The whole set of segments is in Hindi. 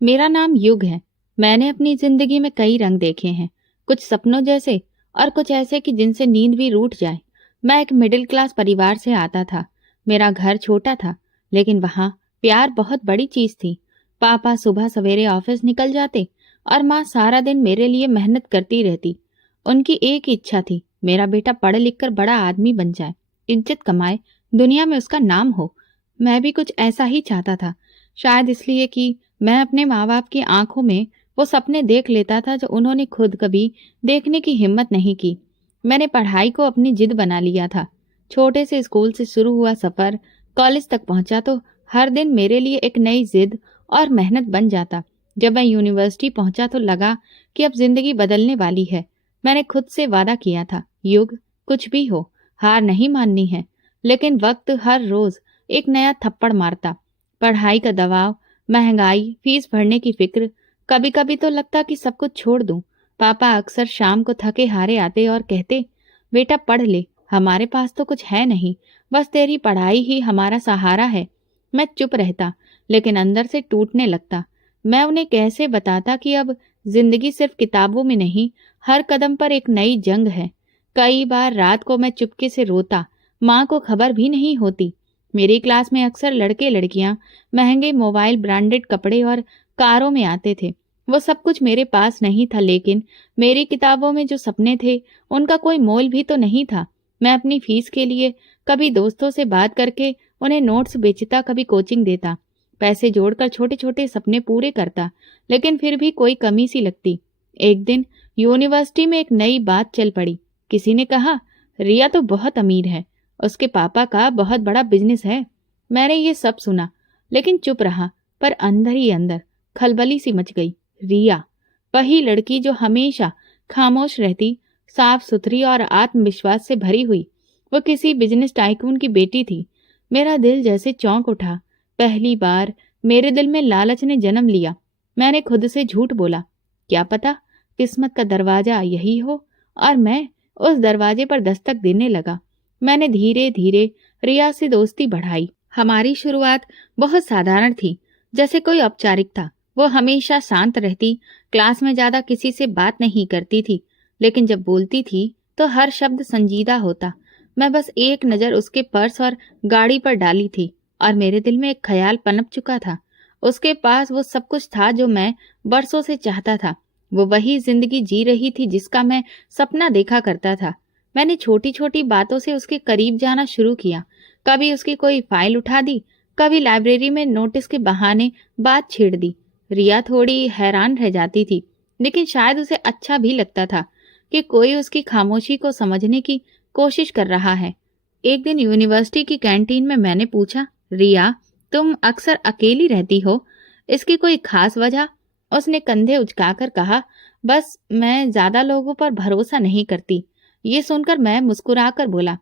मेरा नाम युग है। मैंने अपनी जिंदगी में कई रंग देखे हैं, कुछ सपनों जैसे और कुछ ऐसे कि जिनसे नींद भी रूठ जाए। मैं एक मिडिल क्लास परिवार से आता था। मेरा घर छोटा था, लेकिन वहाँ प्यार बहुत बड़ी चीज थी। पापा सुबह सवेरे ऑफिस निकल जाते और माँ सारा दिन मेरे लिए मेहनत करती रहती। उनकी एक ही इच्छा थी, मेरा बेटा पढ़ लिख कर बड़ा आदमी बन जाए, इज्जत कमाए, दुनिया में उसका नाम हो। मैं भी कुछ ऐसा ही चाहता था, शायद इसलिए कि मैं अपने माँ बाप की आंखों में वो सपने देख लेता था जो उन्होंने खुद कभी देखने की हिम्मत नहीं की। मैंने पढ़ाई को अपनी जिद बना लिया था। छोटे से स्कूल से शुरू हुआ सफर कॉलेज तक पहुंचा तो हर दिन मेरे लिए एक नई जिद और मेहनत बन जाता। जब मैं यूनिवर्सिटी पहुंचा तो लगा कि अब जिंदगी बदलने वाली है। मैंने खुद से वादा किया था, युग, कुछ भी हो हार नहीं माननी है। लेकिन वक्त हर रोज एक नया थप्पड़ मारता। पढ़ाई का दबाव, महंगाई, फीस भरने की फिक्र, कभी कभी तो लगता कि सब कुछ छोड़ दूं। पापा अक्सर शाम को थके हारे आते और कहते, बेटा पढ़ ले, हमारे पास तो कुछ है नहीं, बस तेरी पढ़ाई ही हमारा सहारा है। मैं चुप रहता, लेकिन अंदर से टूटने लगता। मैं उन्हें कैसे बताता कि अब जिंदगी सिर्फ किताबों में नहीं, हर कदम पर एक नई जंग है। कई बार रात को मैं चुपके से रोता, माँ को खबर भी नहीं होती। मेरी क्लास में अक्सर लड़के लड़कियां महंगे मोबाइल, ब्रांडेड कपड़े और कारों में आते थे। वो सब कुछ मेरे पास नहीं था, लेकिन मेरी किताबों में जो सपने थे उनका कोई मोल भी तो नहीं था। मैं अपनी फीस के लिए कभी दोस्तों से बात करके उन्हें नोट्स बेचता, कभी कोचिंग देता, पैसे जोड़कर छोटे छोटे सपने पूरे करता, लेकिन फिर भी कोई कमी सी लगती। एक दिन यूनिवर्सिटी में एक नई बात चल पड़ी। किसी ने कहा, रिया तो बहुत अमीर है, उसके पापा का बहुत बड़ा बिजनेस है। मैंने ये सब सुना, लेकिन चुप रहा, पर अंदर ही अंदर खलबली सी मच गई। रिया, वही लड़की जो हमेशा खामोश रहती, साफ सुथरी और आत्मविश्वास से भरी हुई, वो किसी बिजनेस टाइकून की बेटी थी। मेरा दिल जैसे चौंक उठा। पहली बार मेरे दिल में लालच ने जन्म लिया। मैंने खुद से झूठ बोला, क्या पता किस्मत का दरवाजा यही हो। और मैं उस दरवाजे पर दस्तक देने लगा। मैंने धीरे धीरे रिया से दोस्ती बढ़ाई। हमारी शुरुआत बहुत साधारण थी, जैसे कोई औपचारिकता। वो हमेशा शांत रहती, क्लास में ज्यादा किसी से बात नहीं करती थी, लेकिन जब बोलती थी तो हर शब्द संजीदा होता। मैं बस एक नजर उसके पर्स और गाड़ी पर डाली थी और मेरे दिल में एक ख्याल पनप चुका था। उसके पास वो सब कुछ था जो मैं बरसों से चाहता था। वो वही जिंदगी जी रही थी जिसका मैं सपना देखा करता था। मैंने छोटी छोटी बातों से उसके करीब जाना शुरू किया। कभी उसकी कोई फाइल उठा दी, कभी लाइब्रेरी में नोटिस के बहाने बात छेड़ दी। रिया थोड़ी हैरान रह जाती थी, लेकिन शायद उसे अच्छा भी लगता था कि कोई उसकी खामोशी को समझने की कोशिश कर रहा है। एक दिन यूनिवर्सिटी की कैंटीन में मैंने पूछा, रिया, तुम अक्सर अकेली रहती हो, इसकी कोई खास वजह? उसने कंधे उचकाकर कहा, बस मैं ज्यादा लोगों पर भरोसा नहीं करती। ये सुनकर मैं मुस्कुराकर बोला,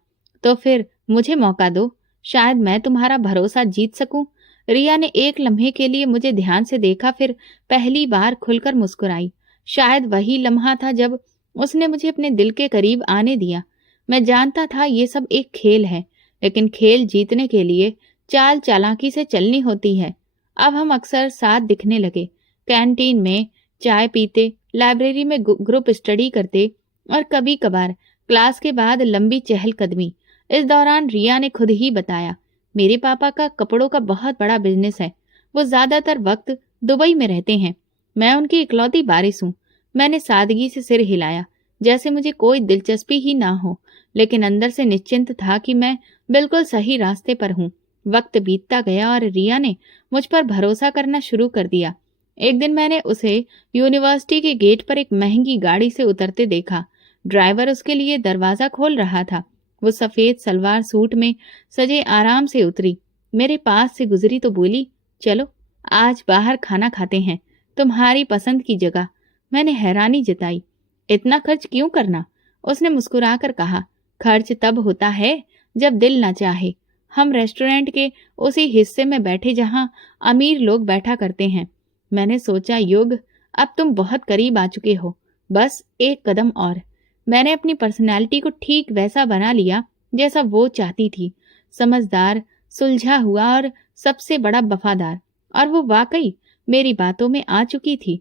तो फिर मुझे मौका दो, शायद मैं तुम्हारा भरोसा जीत सकूं। रिया ने एक लम्हे के लिए मुझे ध्यान से देखा, फिर पहली बार खुलकर मुस्कुराई। शायद वही लम्हा था जब उसने मुझे अपने दिल के करीब आने दिया। मैं जानता था ये सब एक खेल है, लेकिन खेल जीतने के लिए चाल चालाकी से चलनी होती है। अब हम अक्सर साथ दिखने लगे, कैंटीन में चाय पीते, लाइब्रेरी में ग्रुप स्टडी करते और कभी कभार क्लास के बाद लंबी चहलकदमी। इस दौरान रिया ने खुद ही बताया, मेरे पापा का कपड़ों का बहुत बड़ा बिजनेस है, वो ज्यादातर वक्त दुबई में रहते हैं, मैं उनकी इकलौती वारिस हूँ। मैंने सादगी से सिर हिलाया, जैसे मुझे कोई दिलचस्पी ही ना हो, लेकिन अंदर से निश्चिंत था कि मैं बिल्कुल सही रास्ते पर हूँ। वक्त बीतता गया और रिया ने मुझ पर भरोसा करना शुरू कर दिया। एक दिन मैंने उसे यूनिवर्सिटी के गेट पर एक महंगी गाड़ी से उतरते देखा। ड्राइवर उसके लिए दरवाजा खोल रहा था। वो सफेद सलवार सूट में सजे आराम से उतरी, मेरे पास से गुजरी तो बोली, चलो आज बाहर खाना खाते हैं, तुम्हारी पसंद की जगह। मैंने हैरानी जताई, इतना खर्च क्यों करना? उसने मुस्कुराकर कहा, खर्च तब होता है जब दिल ना चाहे। हम रेस्टोरेंट के उसी हिस्से में बैठे जहां अमीर लोग बैठा करते हैं। मैंने सोचा, युग, अब तुम बहुत करीब आ चुके हो, बस एक कदम और। मैंने अपनी पर्सनैलिटी को ठीक वैसा बना लिया जैसा वो चाहती थी, समझदार, सुलझा हुआ और सबसे बड़ा वफादार। और वो वाकई मेरी बातों में आ चुकी थी।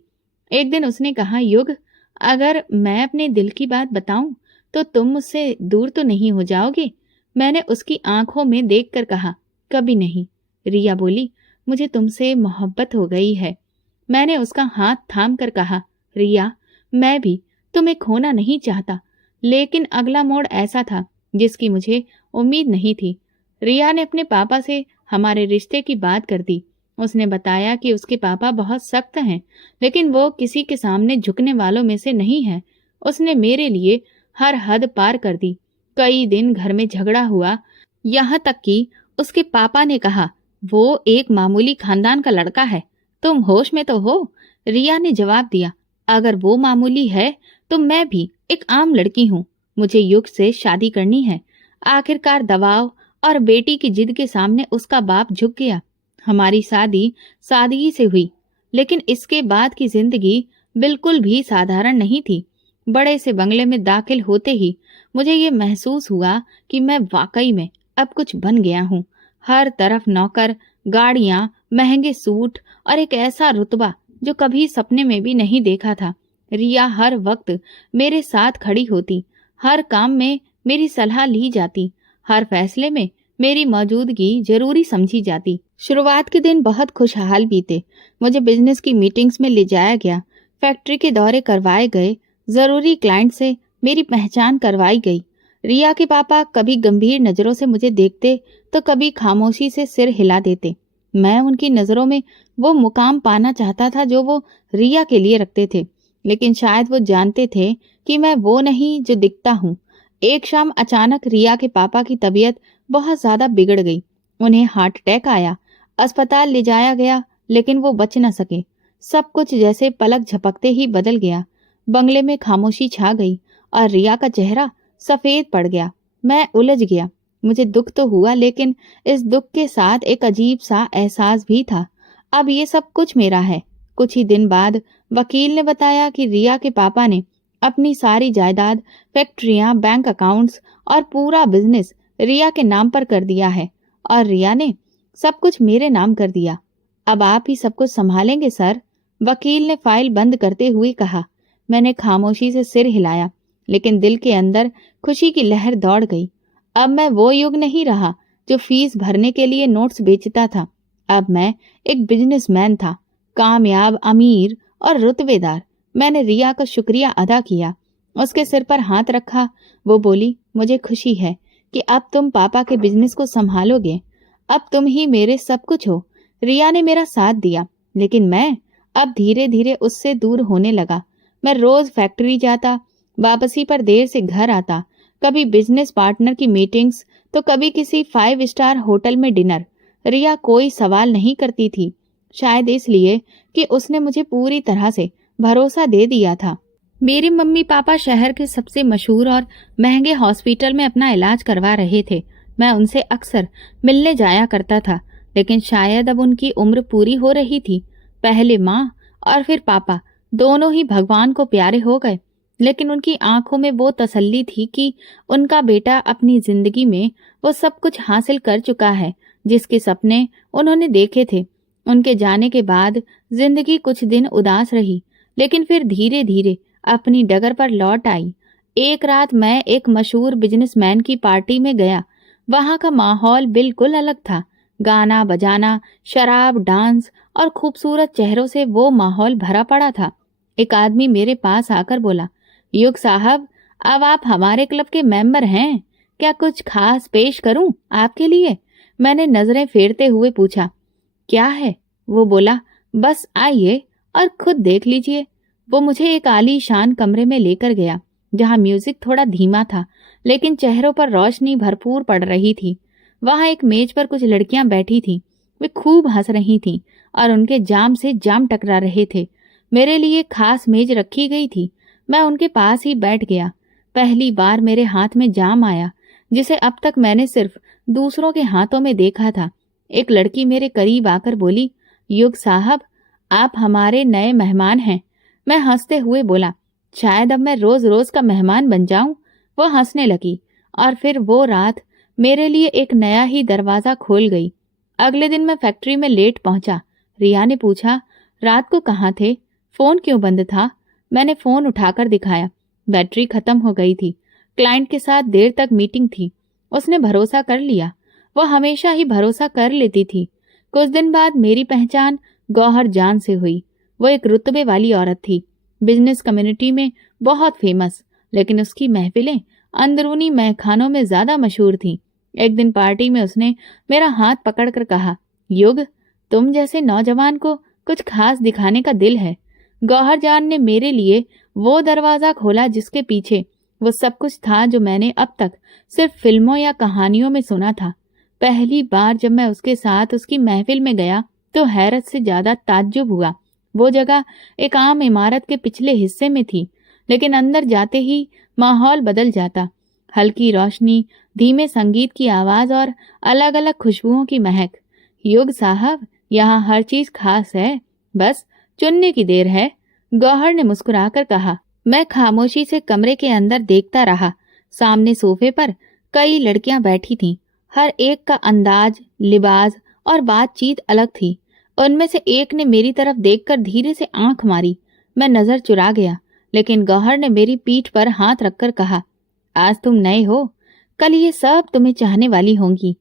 एक दिन उसने कहा, युग, अगर मैं अपने दिल की बात बताऊं तो तुम मुझसे दूर तो नहीं हो जाओगे? मैंने उसकी आंखों में देखकर कहा, कभी नहीं। रिया बोली, मुझे तुमसे मोहब्बत हो गई है। मैंने उसका हाथ थाम कर कहा, रिया, मैं भी तुम्हें खोना नहीं चाहता। लेकिन अगला मोड़ ऐसा था जिसकी मुझे उम्मीद नहीं थी। रिया ने अपने पापा से हमारे रिश्ते की बात कर दी। उसने बताया कि उसके पापा बहुत सख्त हैं, लेकिन वो किसी के सामने झुकने वालों में से नहीं है। उसने मेरे लिए हर हद पार कर दी। कई दिन घर में झगड़ा हुआ, यहाँ तक कि उसके पापा ने कहा, वो एक मामूली खानदान का लड़का है, तुम होश में तो हो? रिया ने जवाब दिया, अगर वो मामूली है तो मैं भी एक आम लड़की हूँ। मुझे युग से शादी करनी है। आखिरकार दबाव और बेटी की जिद के सामने उसका बाप झुक गया। हमारी शादी सादगी से हुई, लेकिन इसके बाद की जिंदगी बिल्कुल भी साधारण नहीं थी। बड़े से बंगले में दाखिल होते ही मुझे ये महसूस हुआ कि मैं वाकई में अब कुछ बन गया हूँ। हर तरफ नौकर, गाड़ियां, महंगे सूट और एक ऐसा रुतबा जो कभी सपने में भी नहीं देखा था। रिया हर वक्त मेरे साथ खड़ी होती, हर काम में मेरी सलाह ली जाती, हर फैसले में मेरी मौजूदगी जरूरी समझी जाती। शुरुआत के दिन बहुत खुशहाल बीते। मुझे बिजनेस की मीटिंग्स में ले जाया गया, फैक्ट्री के दौरे करवाए गए, जरूरी क्लाइंट से मेरी पहचान करवाई गई। रिया के पापा कभी गंभीर नजरों से मुझे देखते तो कभी खामोशी से सिर हिला देते। मैं उनकी नजरों में वो मुकाम पाना चाहता था जो वो रिया के लिए रखते थे, लेकिन शायद वो जानते थे कि मैं वो नहीं जो दिखता हूँ। एक शाम अचानक रिया के पापा की तबीयत बहुत ज्यादा बिगड़ गई। उन्हें हार्ट अटैक आया। अस्पताल ले जाया गया, लेकिन वो बच न सके। सब कुछ जैसे पलक झपकते ही बदल गया। बंगले में खामोशी छा गई और रिया का चेहरा सफेद पड़ गया। मैं उलझ गया। मुझे दुख तो हुआ, लेकिन इस दुख के साथ एक अजीब सा एहसास भी था। अब ये सब कुछ मेरा है। कुछ ही दिन बाद वकील ने बताया कि रिया के पापा ने अपनी सारी जायदाद, फैक्ट्रियां, बैंक अकाउंट्स और पूरा बिजनेस रिया के नाम पर कर दिया है, और रिया ने सब कुछ मेरे नाम कर दिया। अब आप ही सब कुछ संभालेंगे सर? वकील ने फाइल बंद करते हुए कहा। मैंने खामोशी से सिर हिलाया, लेकिन दिल के अंदर खुशी की लहर दौड़ गई। अब मैं वो युग नहीं रहा जो फीस भरने के लिए नोट्स बेचता था। अब मैं एक बिजनेसमैन था, कामयाब, अमीर और रुतबेदार। मैंने रिया का शुक्रिया अदा किया, उसके सिर पर हाथ रखा। वो बोली, मुझे खुशी है कि अब तुम पापा के बिजनेस को संभालोगे। अब तुम ही मेरे सब कुछ हो। रिया ने मेरा साथ दिया, लेकिन मैं अब धीरे धीरे उससे दूर होने लगा। मैं रोज फैक्ट्री जाता, वापसी पर देर से घर आता, कभी बिजनेस पार्टनर की मीटिंग्स तो कभी किसी 5 स्टार होटल में डिनर। रिया कोई सवाल नहीं करती थी, शायद इसलिए कि उसने मुझे पूरी तरह से भरोसा दे दिया था। मेरे मम्मी पापा शहर के सबसे मशहूर और महंगे हॉस्पिटल में अपना इलाज करवा रहे थे। मैं उनसे अक्सर मिलने जाया करता था, लेकिन शायद अब उनकी उम्र पूरी हो रही थी। पहले माँ और फिर पापा दोनों ही भगवान को प्यारे हो गए, लेकिन उनकी आंखों में वो तसल्ली थी कि उनका बेटा अपनी जिंदगी में वो सब कुछ हासिल कर चुका है जिसके सपने उन्होंने देखे थे। उनके जाने के बाद जिंदगी कुछ दिन उदास रही, लेकिन फिर धीरे धीरे अपनी डगर पर लौट आई। एक रात मैं एक मशहूर बिजनेसमैन की पार्टी में गया। वहां का माहौल बिल्कुल अलग था। गाना बजाना, शराब, डांस और खूबसूरत चेहरों से वो माहौल भरा पड़ा था। एक आदमी मेरे पास आकर बोला, युग साहब, अब आप हमारे क्लब के मेंबर हैं, क्या कुछ खास पेश करूं आपके लिए? मैंने नजरें फेरते हुए पूछा, क्या है? वो बोला, बस आइए और खुद देख लीजिए। वो मुझे एक आलीशान कमरे में लेकर गया, जहां म्यूजिक थोड़ा धीमा था, लेकिन चेहरों पर रोशनी भरपूर पड़ रही थी। वहां एक मेज पर कुछ लड़कियां बैठी थीं। वे खूब हंस रही थीं और उनके जाम से जाम टकरा रहे थे। मेरे लिए खास मेज रखी गई थी। मैं उनके पास ही बैठ गया। पहली बार मेरे हाथ में जाम आया, जिसे अब तक मैंने सिर्फ दूसरों के हाथों में देखा था। एक लड़की मेरे करीब आकर बोली, युग साहब, आप हमारे नए मेहमान हैं। मैं हंसते हुए बोला, शायद अब मैं रोज रोज का मेहमान बन जाऊं। वो हंसने लगी और फिर वो रात मेरे लिए एक नया ही दरवाजा खोल गई। अगले दिन मैं फैक्ट्री में लेट पहुंचा। रिया ने पूछा, रात को कहाँ थे? फोन क्यों बंद था? मैंने फोन उठाकर दिखाया। बैटरी खत्म हो गई थी। क्लाइंट के साथ देर तक मीटिंग थी। उसने भरोसा कर लिया। वह हमेशा ही भरोसा कर लेती थी। कुछ दिन बाद मेरी पहचान गौहर जान से हुई। वो एक रुतबे वाली औरत थी, बिजनेस कम्युनिटी में बहुत फेमस, लेकिन उसकी महफिलें अंदरूनी महखानों में ज्यादा मशहूर थीं। एक दिन पार्टी में उसने मेरा हाथ पकड़कर कहा, युग, तुम जैसे नौजवान को कुछ खास दिखाने का दिल है। गौहर जान ने मेरे लिए वो दरवाजा खोला जिसके पीछे वो सब कुछ था जो मैंने अब तक सिर्फ फिल्मों या कहानियों में सुना था। पहली बार जब मैं उसके साथ उसकी महफिल में गया तो हैरत से ज्यादा ताज्जुब हुआ। वो जगह एक आम इमारत के पिछले हिस्से में थी, लेकिन अंदर जाते ही माहौल बदल जाता। हल्की रोशनी, धीमे संगीत की आवाज और अलग अलग खुशबुओं की महक। युग साहब, यहाँ हर चीज खास है, बस चुनने की देर है, गौहर ने मुस्कुराकर कहा। मैं खामोशी से कमरे के अंदर देखता रहा। सामने सोफे पर कई लड़कियां बैठी थीं। हर एक का अंदाज, लिबास और बातचीत अलग थी। उनमें से एक ने मेरी तरफ देखकर धीरे से आंख मारी। मैं नजर चुरा गया, लेकिन गौहर ने मेरी पीठ पर हाथ रखकर कहा, आज तुम नए हो, कल ये सब तुम्हें चाहने वाली होंगी।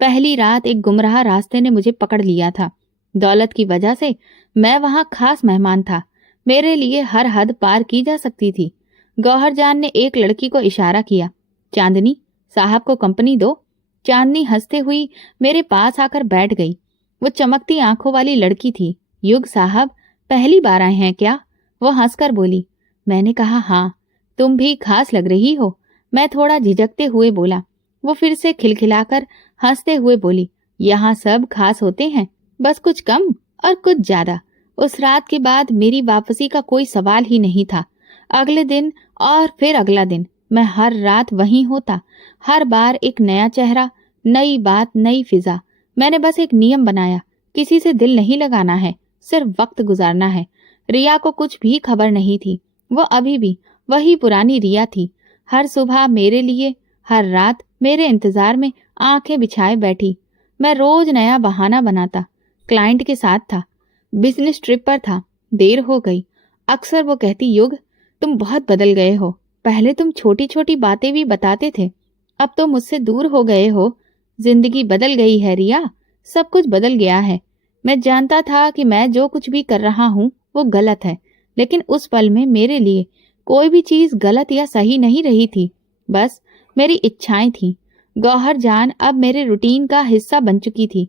पहली रात एक गुमराह रास्ते ने मुझे पकड़ लिया था। दौलत की वजह से मैं वहां खास मेहमान था। मेरे लिए हर हद पार की जा सकती थी। गौहर जान ने एक लड़की को इशारा किया, चांदनी, साहब को कंपनी दो। चांदनी हंसते हुई मेरे पास आकर बैठ गई। वो चमकती आंखों वाली लड़की थी। युग साहब, पहली बार आए हैं क्या? वो हंसकर बोली। मैंने कहा, हाँ, तुम भी खास लग रही हो। मैं थोड़ा झिझकते हुए बोला। वो फिर से खिलखिलाकर हंसते हुए बोली, यहाँ सब खास होते हैं, बस कुछ कम और कुछ ज्यादा। उस रात के बाद मेरी वापसी का कोई सवाल ही नहीं था। अगले दिन और फिर अगला दिन मैं हर रात वहीं होता। हर बार एक नया चेहरा, नई बात, नई फिजा। मैंने बस एक नियम बनाया, किसी से दिल नहीं लगाना है, सिर्फ वक्त गुजारना है। रिया को कुछ भी खबर नहीं थी। वो अभी भी वही पुरानी रिया थी। हर सुबह मेरे लिए, हर रात मेरे इंतजार में आंखें बिछाए बैठी। मैं रोज नया बहाना बनाता। क्लाइंट के साथ था, बिजनेस ट्रिप पर था, देर हो गई। अक्सर वो कहती, युग, तुम बहुत बदल गए हो। पहले तुम छोटी छोटी बातें भी बताते थे, अब तो मुझसे दूर हो गए हो। जिंदगी बदल गई है रिया, सब कुछ बदल गया है। मैं जानता था कि मैं जो कुछ भी कर रहा हूँ वो गलत है, लेकिन उस पल में मेरे लिए कोई भी चीज गलत या सही नहीं रही थी, बस मेरी इच्छाएं थी। गौहर जान अब मेरे रूटीन का हिस्सा बन चुकी थी।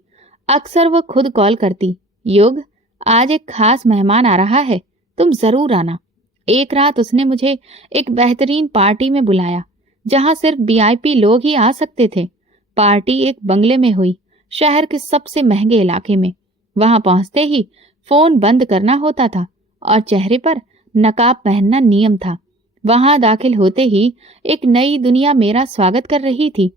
अक्सर वो खुद कॉल करती, युग, आज एक खास मेहमान आ रहा है, तुम जरूर आना। एक रात उसने मुझे एक बेहतरीन पार्टी में बुलाया, जहां सिर्फ वीआईपी लोग ही आ सकते थे। पार्टी एक बंगले में हुई, शहर के सबसे महंगे इलाके में। वहां पहुंचते ही फोन बंद करना होता था और चेहरे पर नकाब पहनना नियम था। वहां दाखिल होते ही एक नई दुनिया मेरा स्वागत कर रही थी।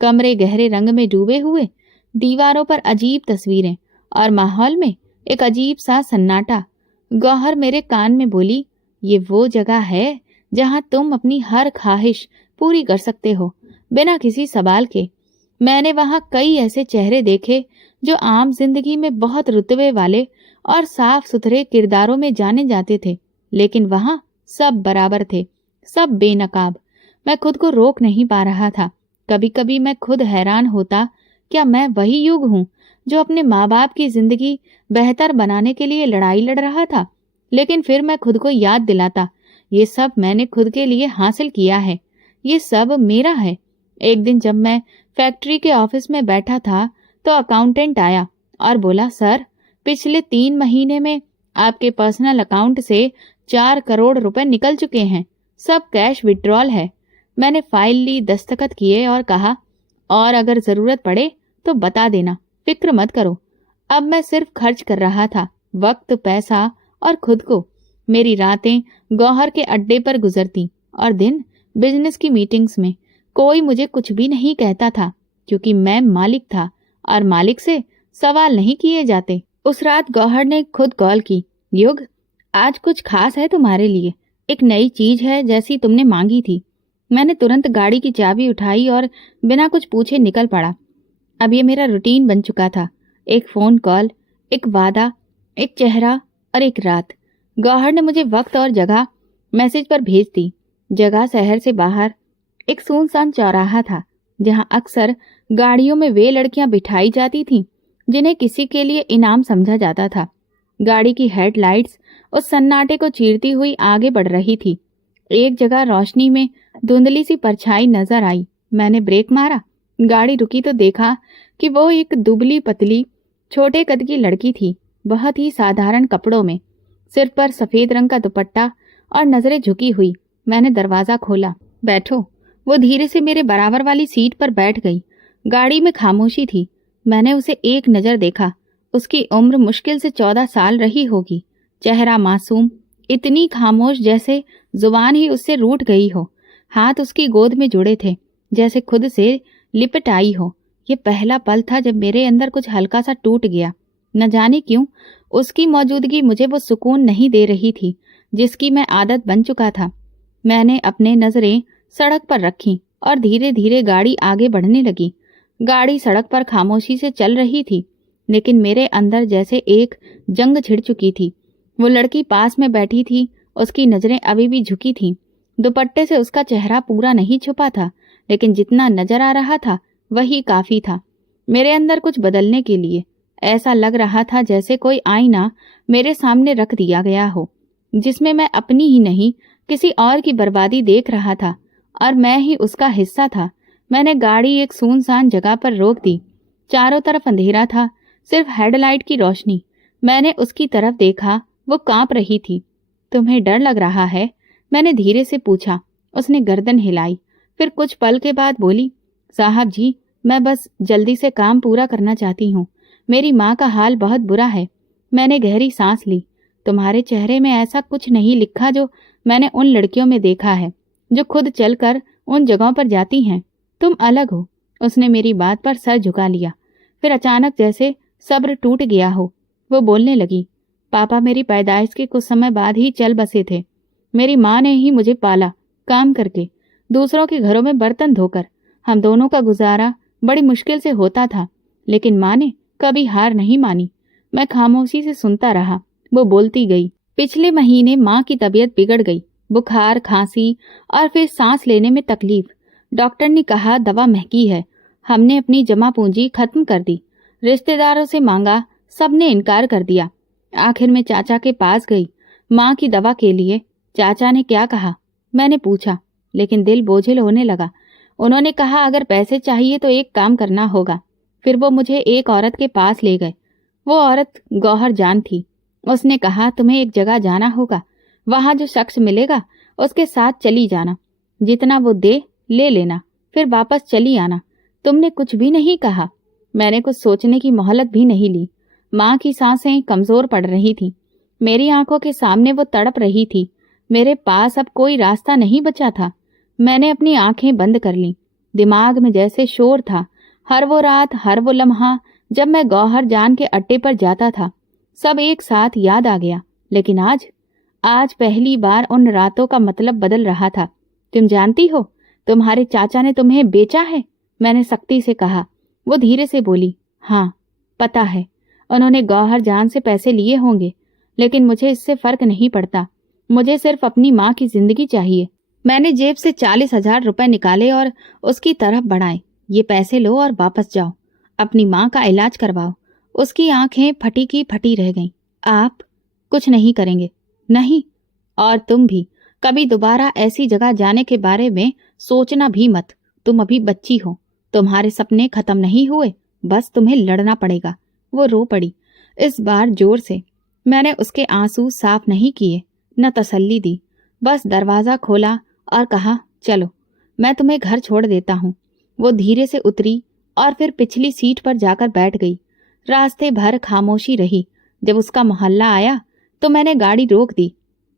कमरे गहरे रंग में डूबे हुए, दीवारों पर अजीब तस्वीरें और माहौल में एक अजीब सा सन्नाटा। गौहर मेरे कान में बोली, ये वो जगह है जहां तुम अपनी हर ख्वाहिश पूरी कर सकते हो, बिना किसी सवाल के। मैंने वहां कई ऐसे चेहरे देखे जो आम जिंदगी में बहुत रुतबे वाले और साफ सुथरे किरदारों में जाने जाते थे, लेकिन वहां सब बराबर थे, सब बेनकाब। मैं खुद को रोक नहीं पा रहा था। कभी कभी मैं खुद हैरान होता, क्या मैं वही युग हूँ जो अपने माँ बाप की जिंदगी बेहतर बनाने के लिए लड़ाई लड़ रहा था? लेकिन फिर मैं खुद को याद दिलाता, ये सब मैंने खुद के लिए हासिल किया है, ये सब मेरा है। एक दिन जब मैं फैक्ट्री के ऑफिस में बैठा था तो अकाउंटेंट आया और बोला, सर, पिछले 3 महीने में आपके पर्सनल अकाउंट से 4 करोड़ रुपए निकल चुके हैं, सब कैश विड्रॉल है। मैंने फाइल ली, दस्तखत किए और कहा, और अगर जरूरत पड़े तो बता देना, फिक्र मत करो। अब मैं सिर्फ खर्च कर रहा था, वक्त, पैसा और खुद को। मेरी रातें गौहर के अड्डे पर गुजरती और दिन बिजनेस की मीटिंग्स में। कोई मुझे कुछ भी नहीं कहता था, क्योंकि मैं मालिक था और मालिक से सवाल नहीं किए जाते। उस रात गौहर ने खुद कॉल की, युग, आज कुछ खास है तुम्हारे लिए, एक नई चीज है जैसी तुमने मांगी थी। मैंने तुरंत गाड़ी की चाबी उठाई और बिना कुछ पूछे निकल पड़ा। अब ये मेरा रूटीन बन चुका था, एक फोन कॉल, एक वादा, एक चेहरा और एक रात। गौहर ने मुझे वक्त और जगह मैसेज पर भेज दी। जगह शहर से बाहर एक सुनसान चौराहा था, जहां अक्सर गाड़ियों में वे लड़कियां बिठाई जाती थीं जिन्हें किसी के लिए इनाम समझा जाता था। गाड़ी की हेडलाइट्स उस सन्नाटे को चीरती हुई आगे बढ़ रही थी। एक जगह रोशनी में धुंधली सी परछाई नजर आई। मैंने ब्रेक मारा। गाड़ी रुकी तो देखा कि वो एक दुबली पतली छोटे कद की लड़की थी, बहुत ही साधारण कपड़ों में, सिर पर सफेद रंग का दुपट्टा और नजरें झुकी हुई। मैंने दरवाजा खोला। बैठो। वो धीरे से मेरे बराबर वाली सीट पर बैठ गई। गाड़ी में खामोशी थी। मैंने उसे एक नजर देखा। उसकी उम्र मुश्किल से 14 साल रही होगी। चेहरा मासूम, इतनी खामोश जैसे जुबान ही उससे रूठ गई हो। हाथ उसकी गोद में जुड़े थे, जैसे खुद से लिपट आई हो। ये पहला पल था जब मेरे अंदर कुछ हल्का सा टूट गया। न जाने क्यों उसकी मौजूदगी मुझे वो सुकून नहीं दे रही थी जिसकी मैं आदत बन चुका था। मैंने अपने नजरें सड़क पर रखी और धीरे धीरे गाड़ी आगे बढ़ने लगी। गाड़ी सड़क पर खामोशी से चल रही थी, लेकिन मेरे अंदर जैसे एक जंग छिड़ चुकी थी। वो लड़की पास में बैठी थी, उसकी नजरें अभी भी झुकी थीं। दुपट्टे से उसका चेहरा पूरा नहीं छुपा था, लेकिन जितना नजर आ रहा था वही काफी था मेरे अंदर कुछ बदलने के लिए। ऐसा लग रहा था जैसे कोई आईना मेरे सामने रख दिया गया हो, जिसमें मैं अपनी ही नहीं किसी और की बर्बादी देख रहा था, और मैं ही उसका हिस्सा था। मैंने गाड़ी एक सुनसान जगह पर रोक दी। चारों तरफ अंधेरा था, सिर्फ हेडलाइट की रोशनी। मैंने उसकी तरफ देखा। वो कांप रही थी। तुम्हें डर लग रहा है? मैंने धीरे से पूछा। उसने गर्दन हिलाई, फिर कुछ पल के बाद बोली, साहब जी, मैं बस जल्दी से काम पूरा करना चाहती हूँ। मेरी माँ का हाल बहुत बुरा है। मैंने गहरी सांस ली। तुम्हारे चेहरे में ऐसा कुछ नहीं लिखा जो मैंने उन लड़कियों में देखा है जो खुद चलकर उन जगहों पर जाती हैं। तुम अलग हो। उसने मेरी बात पर सर झुका लिया। फिर अचानक जैसे सब्र टूट गया हो, वो बोलने लगी, पापा मेरी पैदाइश के कुछ समय बाद ही चल बसे थे। मेरी माँ ने ही मुझे पाला, काम करके, दूसरों के घरों में बर्तन धोकर। हम दोनों का गुजारा बड़ी मुश्किल से होता था, लेकिन माँ ने कभी हार नहीं मानी। मैं खामोशी से सुनता रहा। वो बोलती गई। पिछले महीने माँ की तबीयत बिगड़ गई। बुखार, खांसी और फिर सांस लेने में तकलीफ। डॉक्टर ने कहा दवा महंगी है। हमने अपनी जमा पूंजी खत्म कर दी, रिश्तेदारों से मांगा, सबने इनकार कर दिया। आखिर में चाचा के पास गई माँ की दवा के लिए। चाचा ने क्या कहा? मैंने पूछा, लेकिन दिल बोझिल होने लगा। उन्होंने कहा अगर पैसे चाहिए तो एक काम करना होगा। फिर वो मुझे एक औरत के पास ले गए। वो औरत गौहर जान थी। उसने कहा तुम्हें एक जगह जाना होगा, वहां जो शख्स मिलेगा उसके साथ चली जाना, जितना वो दे ले लेना, फिर वापस चली आना। तुमने कुछ भी नहीं कहा। मैंने कुछ सोचने की मोहलत भी नहीं ली। माँ की सांसें कमजोर पड़ रही थी। मेरी आंखों के सामने वो तड़प रही थी। मेरे पास अब कोई रास्ता नहीं बचा था। मैंने अपनी आंखें बंद कर लीं। दिमाग में जैसे शोर था। हर वो रात, हर वो लम्हा जब मैं गौहर जान के अड्डे पर जाता था, सब एक साथ याद आ गया। लेकिन आज पहली बार उन रातों का मतलब बदल रहा था। तुम जानती हो, तुम्हारे चाचा ने तुम्हें बेचा है? मैंने सख्ती से कहा। वो धीरे से बोली, हाँ पता है। उन्होंने गौहर जान से पैसे लिए होंगे, लेकिन मुझे इससे फर्क नहीं पड़ता। मुझे सिर्फ अपनी माँ की जिंदगी चाहिए। मैंने जेब से 40,000 रुपए निकाले और उसकी तरफ बढ़ाए। ये पैसे लो और वापस जाओ, अपनी माँ का इलाज करवाओ। उसकी आंखें फटी की फटी रह गईं। आप कुछ नहीं करेंगे? नहीं, और तुम भी कभी दोबारा ऐसी जगह जाने के बारे में सोचना भी मत। तुम अभी बच्ची हो, तुम्हारे सपने खत्म नहीं हुए, बस तुम्हें लड़ना पड़ेगा। वो रो पड़ी, इस बार जोर से। मैंने उसके आंसू साफ नहीं किए, न तसल्ली दी, बस दरवाजा खोला और कहा, चलो मैं तुम्हें घर छोड़ देता हूँ। वो धीरे से उतरी और फिर पिछली सीट पर जाकर बैठ गई। रास्ते भर खामोशी रही। जब उसका मोहल्ला आया तो मैंने गाड़ी रोक दी।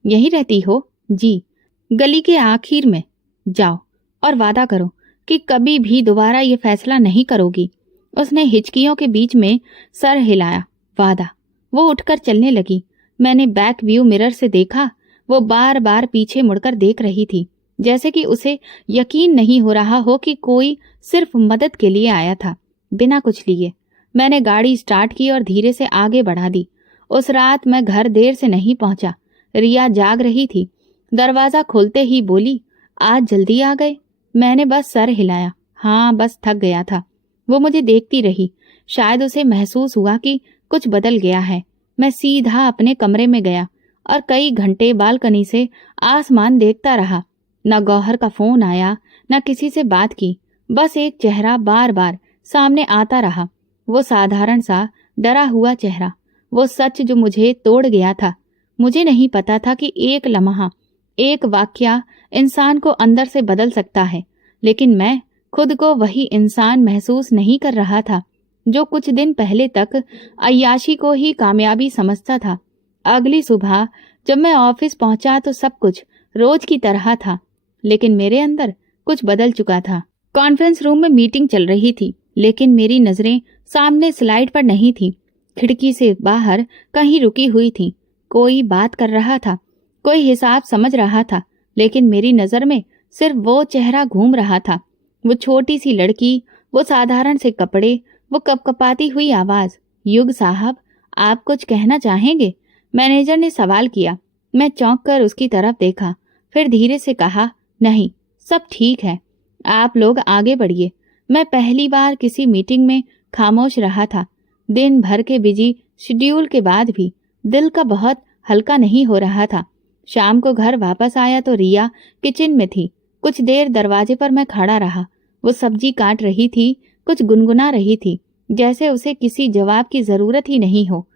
यहीं रहती हो? जी। गली के आखिर में। जाओ और वादा करो कि कभी भी दोबारा ये फैसला नहीं करोगी। उसने हिचकियों के बीच में सर हिलाया। वादा। वो उठकर चलने लगी। मैंने बैक व्यू मिरर से देखा। वो बार बार पीछे मुड़कर देख रही थी, जैसे कि उसे यकीन नहीं हो रहा हो कि कोई सिर्फ मदद के लिए आया था, बिना कुछ लिए। मैंने गाड़ी स्टार्ट की और धीरे से आगे बढ़ा दी। उस रात मैं घर देर से नहीं पहुंचा। रिया जाग रही थी। दरवाजा खोलते ही बोली, आज जल्दी आ गए। मैंने बस सर हिलाया। हाँ, बस थक गया था। वो मुझे देखती रही। शायद उसे महसूस हुआ कि कुछ बदल गया है। मैं सीधा अपने कमरे में गया और कई घंटे बालकनी से आसमान देखता रहा। न गौहर का फोन आया, न किसी से बात की। बस एक चेहरा बार बार सामने आता रहा, वो साधारण सा डरा हुआ चेहरा, वो सच जो मुझे तोड़ गया था। मुझे नहीं पता था कि एक लम्हा, एक वाकया इंसान को अंदर से बदल सकता है, लेकिन मैं खुद को वही इंसान महसूस नहीं कर रहा था जो कुछ दिन पहले तक अय्याशी को ही कामयाबी समझता था। अगली सुबह जब मैं ऑफिस पहुंचा तो सब कुछ रोज की तरह था, लेकिन मेरे अंदर कुछ बदल चुका था। कॉन्फ्रेंस रूम में मीटिंग चल रही थी, लेकिन मेरी नजरें सामने स्लाइड पर नहीं थी। खिड़की से बाहर कहीं रुकी हुई थी। कोई बात कर रहा था, कोई हिसाब समझ रहा था, लेकिन मेरी नजर में सिर्फ वो चेहरा घूम रहा था। वो छोटी सी लड़की, वो साधारण से कपड़े, वो कपकपाती हुई आवाज। युग साहब, आप कुछ कहना चाहेंगे? मैनेजर ने सवाल किया। मैं चौंक कर उसकी तरफ देखा, फिर धीरे से कहा, नहीं, सब ठीक है, आप लोग आगे बढ़िए। मैं पहली बार किसी मीटिंग में खामोश रहा था। दिन भर के बिजी शेड्यूल के बाद भी दिल का बहुत हल्का नहीं हो रहा था। शाम को घर वापस आया तो रिया किचन में थी। कुछ देर दरवाजे पर मैं खड़ा रहा। वो सब्जी काट रही थी, कुछ गुनगुना रही थी, जैसे उसे किसी जवाब की जरूरत ही नहीं हो।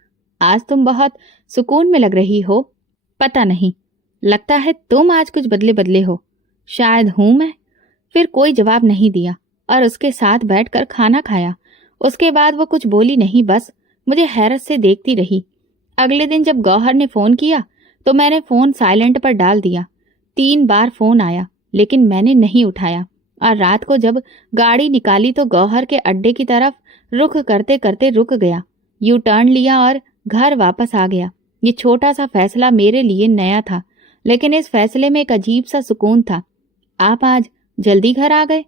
आज तुम बहुत सुकून में लग रही हो। पता नहीं, लगता है तुम आज कुछ बदले बदले हो। शायद हूं मैं। फिर कोई जवाब नहीं दिया और उसके साथ बैठकर खाना खाया। उसके बाद वो कुछ बोली नहीं, बस मुझे हैरत से देखती रही। अगले दिन जब गौहर ने फोन किया तो मैंने फोन साइलेंट पर डाल दिया। 3 बार फोन आया, लेकिन मैंने नहीं उठाया। और रात को जब गाड़ी निकाली तो गौहर के अड्डे की तरफ रुख करते करते रुक गया। यू टर्न लिया और घर वापस आ गया। ये छोटा सा फैसला मेरे लिए नया था, लेकिन इस फैसले में एक अजीब सा सुकून था। आप आज जल्दी घर आ गए?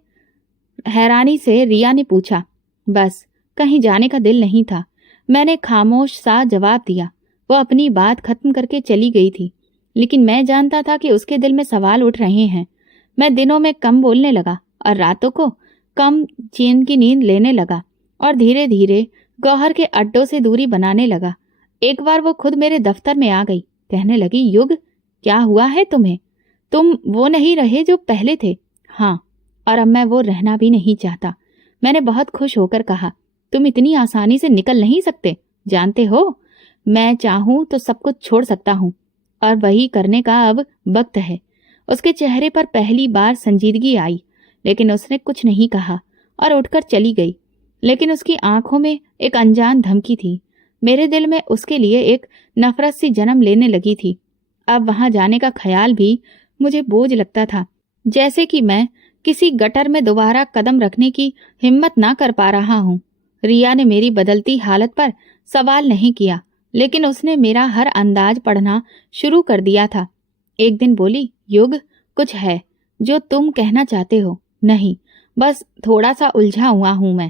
हैरानी से रिया ने पूछा। बस, कहीं जाने का दिल नहीं था, मैंने खामोश सा जवाब दिया। वो अपनी बात खत्म करके चली गई थी, लेकिन मैं जानता था कि उसके दिल में सवाल उठ रहे हैं। मैं दिनों में कम बोलने लगा और रातों को कम चैन की नींद लेने लगा और धीरे धीरे गौहर के अड्डों से दूरी बनाने लगा। एक बार वो खुद मेरे दफ्तर में आ गई, कहने लगी, युग, क्या हुआ है तुम्हें? तुम वो नहीं रहे जो पहले थे। हाँ, और अब मैं वो रहना भी नहीं चाहता। मैंने बहुत खुश होकर कहा, तुम इतनी आसानी से निकल नहीं सकते, जानते हो। मैं चाहूं तो सब कुछ छोड़ सकता हूं, और वही करने का अब वक्त है। उसके चेहरे पर पहली बार संजीदगी आई, लेकिन उसने कुछ नहीं कहा और उठकर चली गई। लेकिन उसकी आंखों में एक अनजान धमकी थी। मेरे दिल में उसके लिए एक नफरत सी जन्म लेने लगी थी। अब वहां जाने का ख्याल भी मुझे बोझ लगता था, जैसे कि मैं किसी गटर में दोबारा कदम रखने की हिम्मत ना कर पा रहा हूं। रिया ने मेरी बदलती हालत पर सवाल नहीं किया, लेकिन उसने मेरा हर अंदाज पढ़ना शुरू कर दिया था। एक दिन बोली, युग, कुछ है जो तुम कहना चाहते हो? नहीं, बस थोड़ा सा उलझा हुआ हूं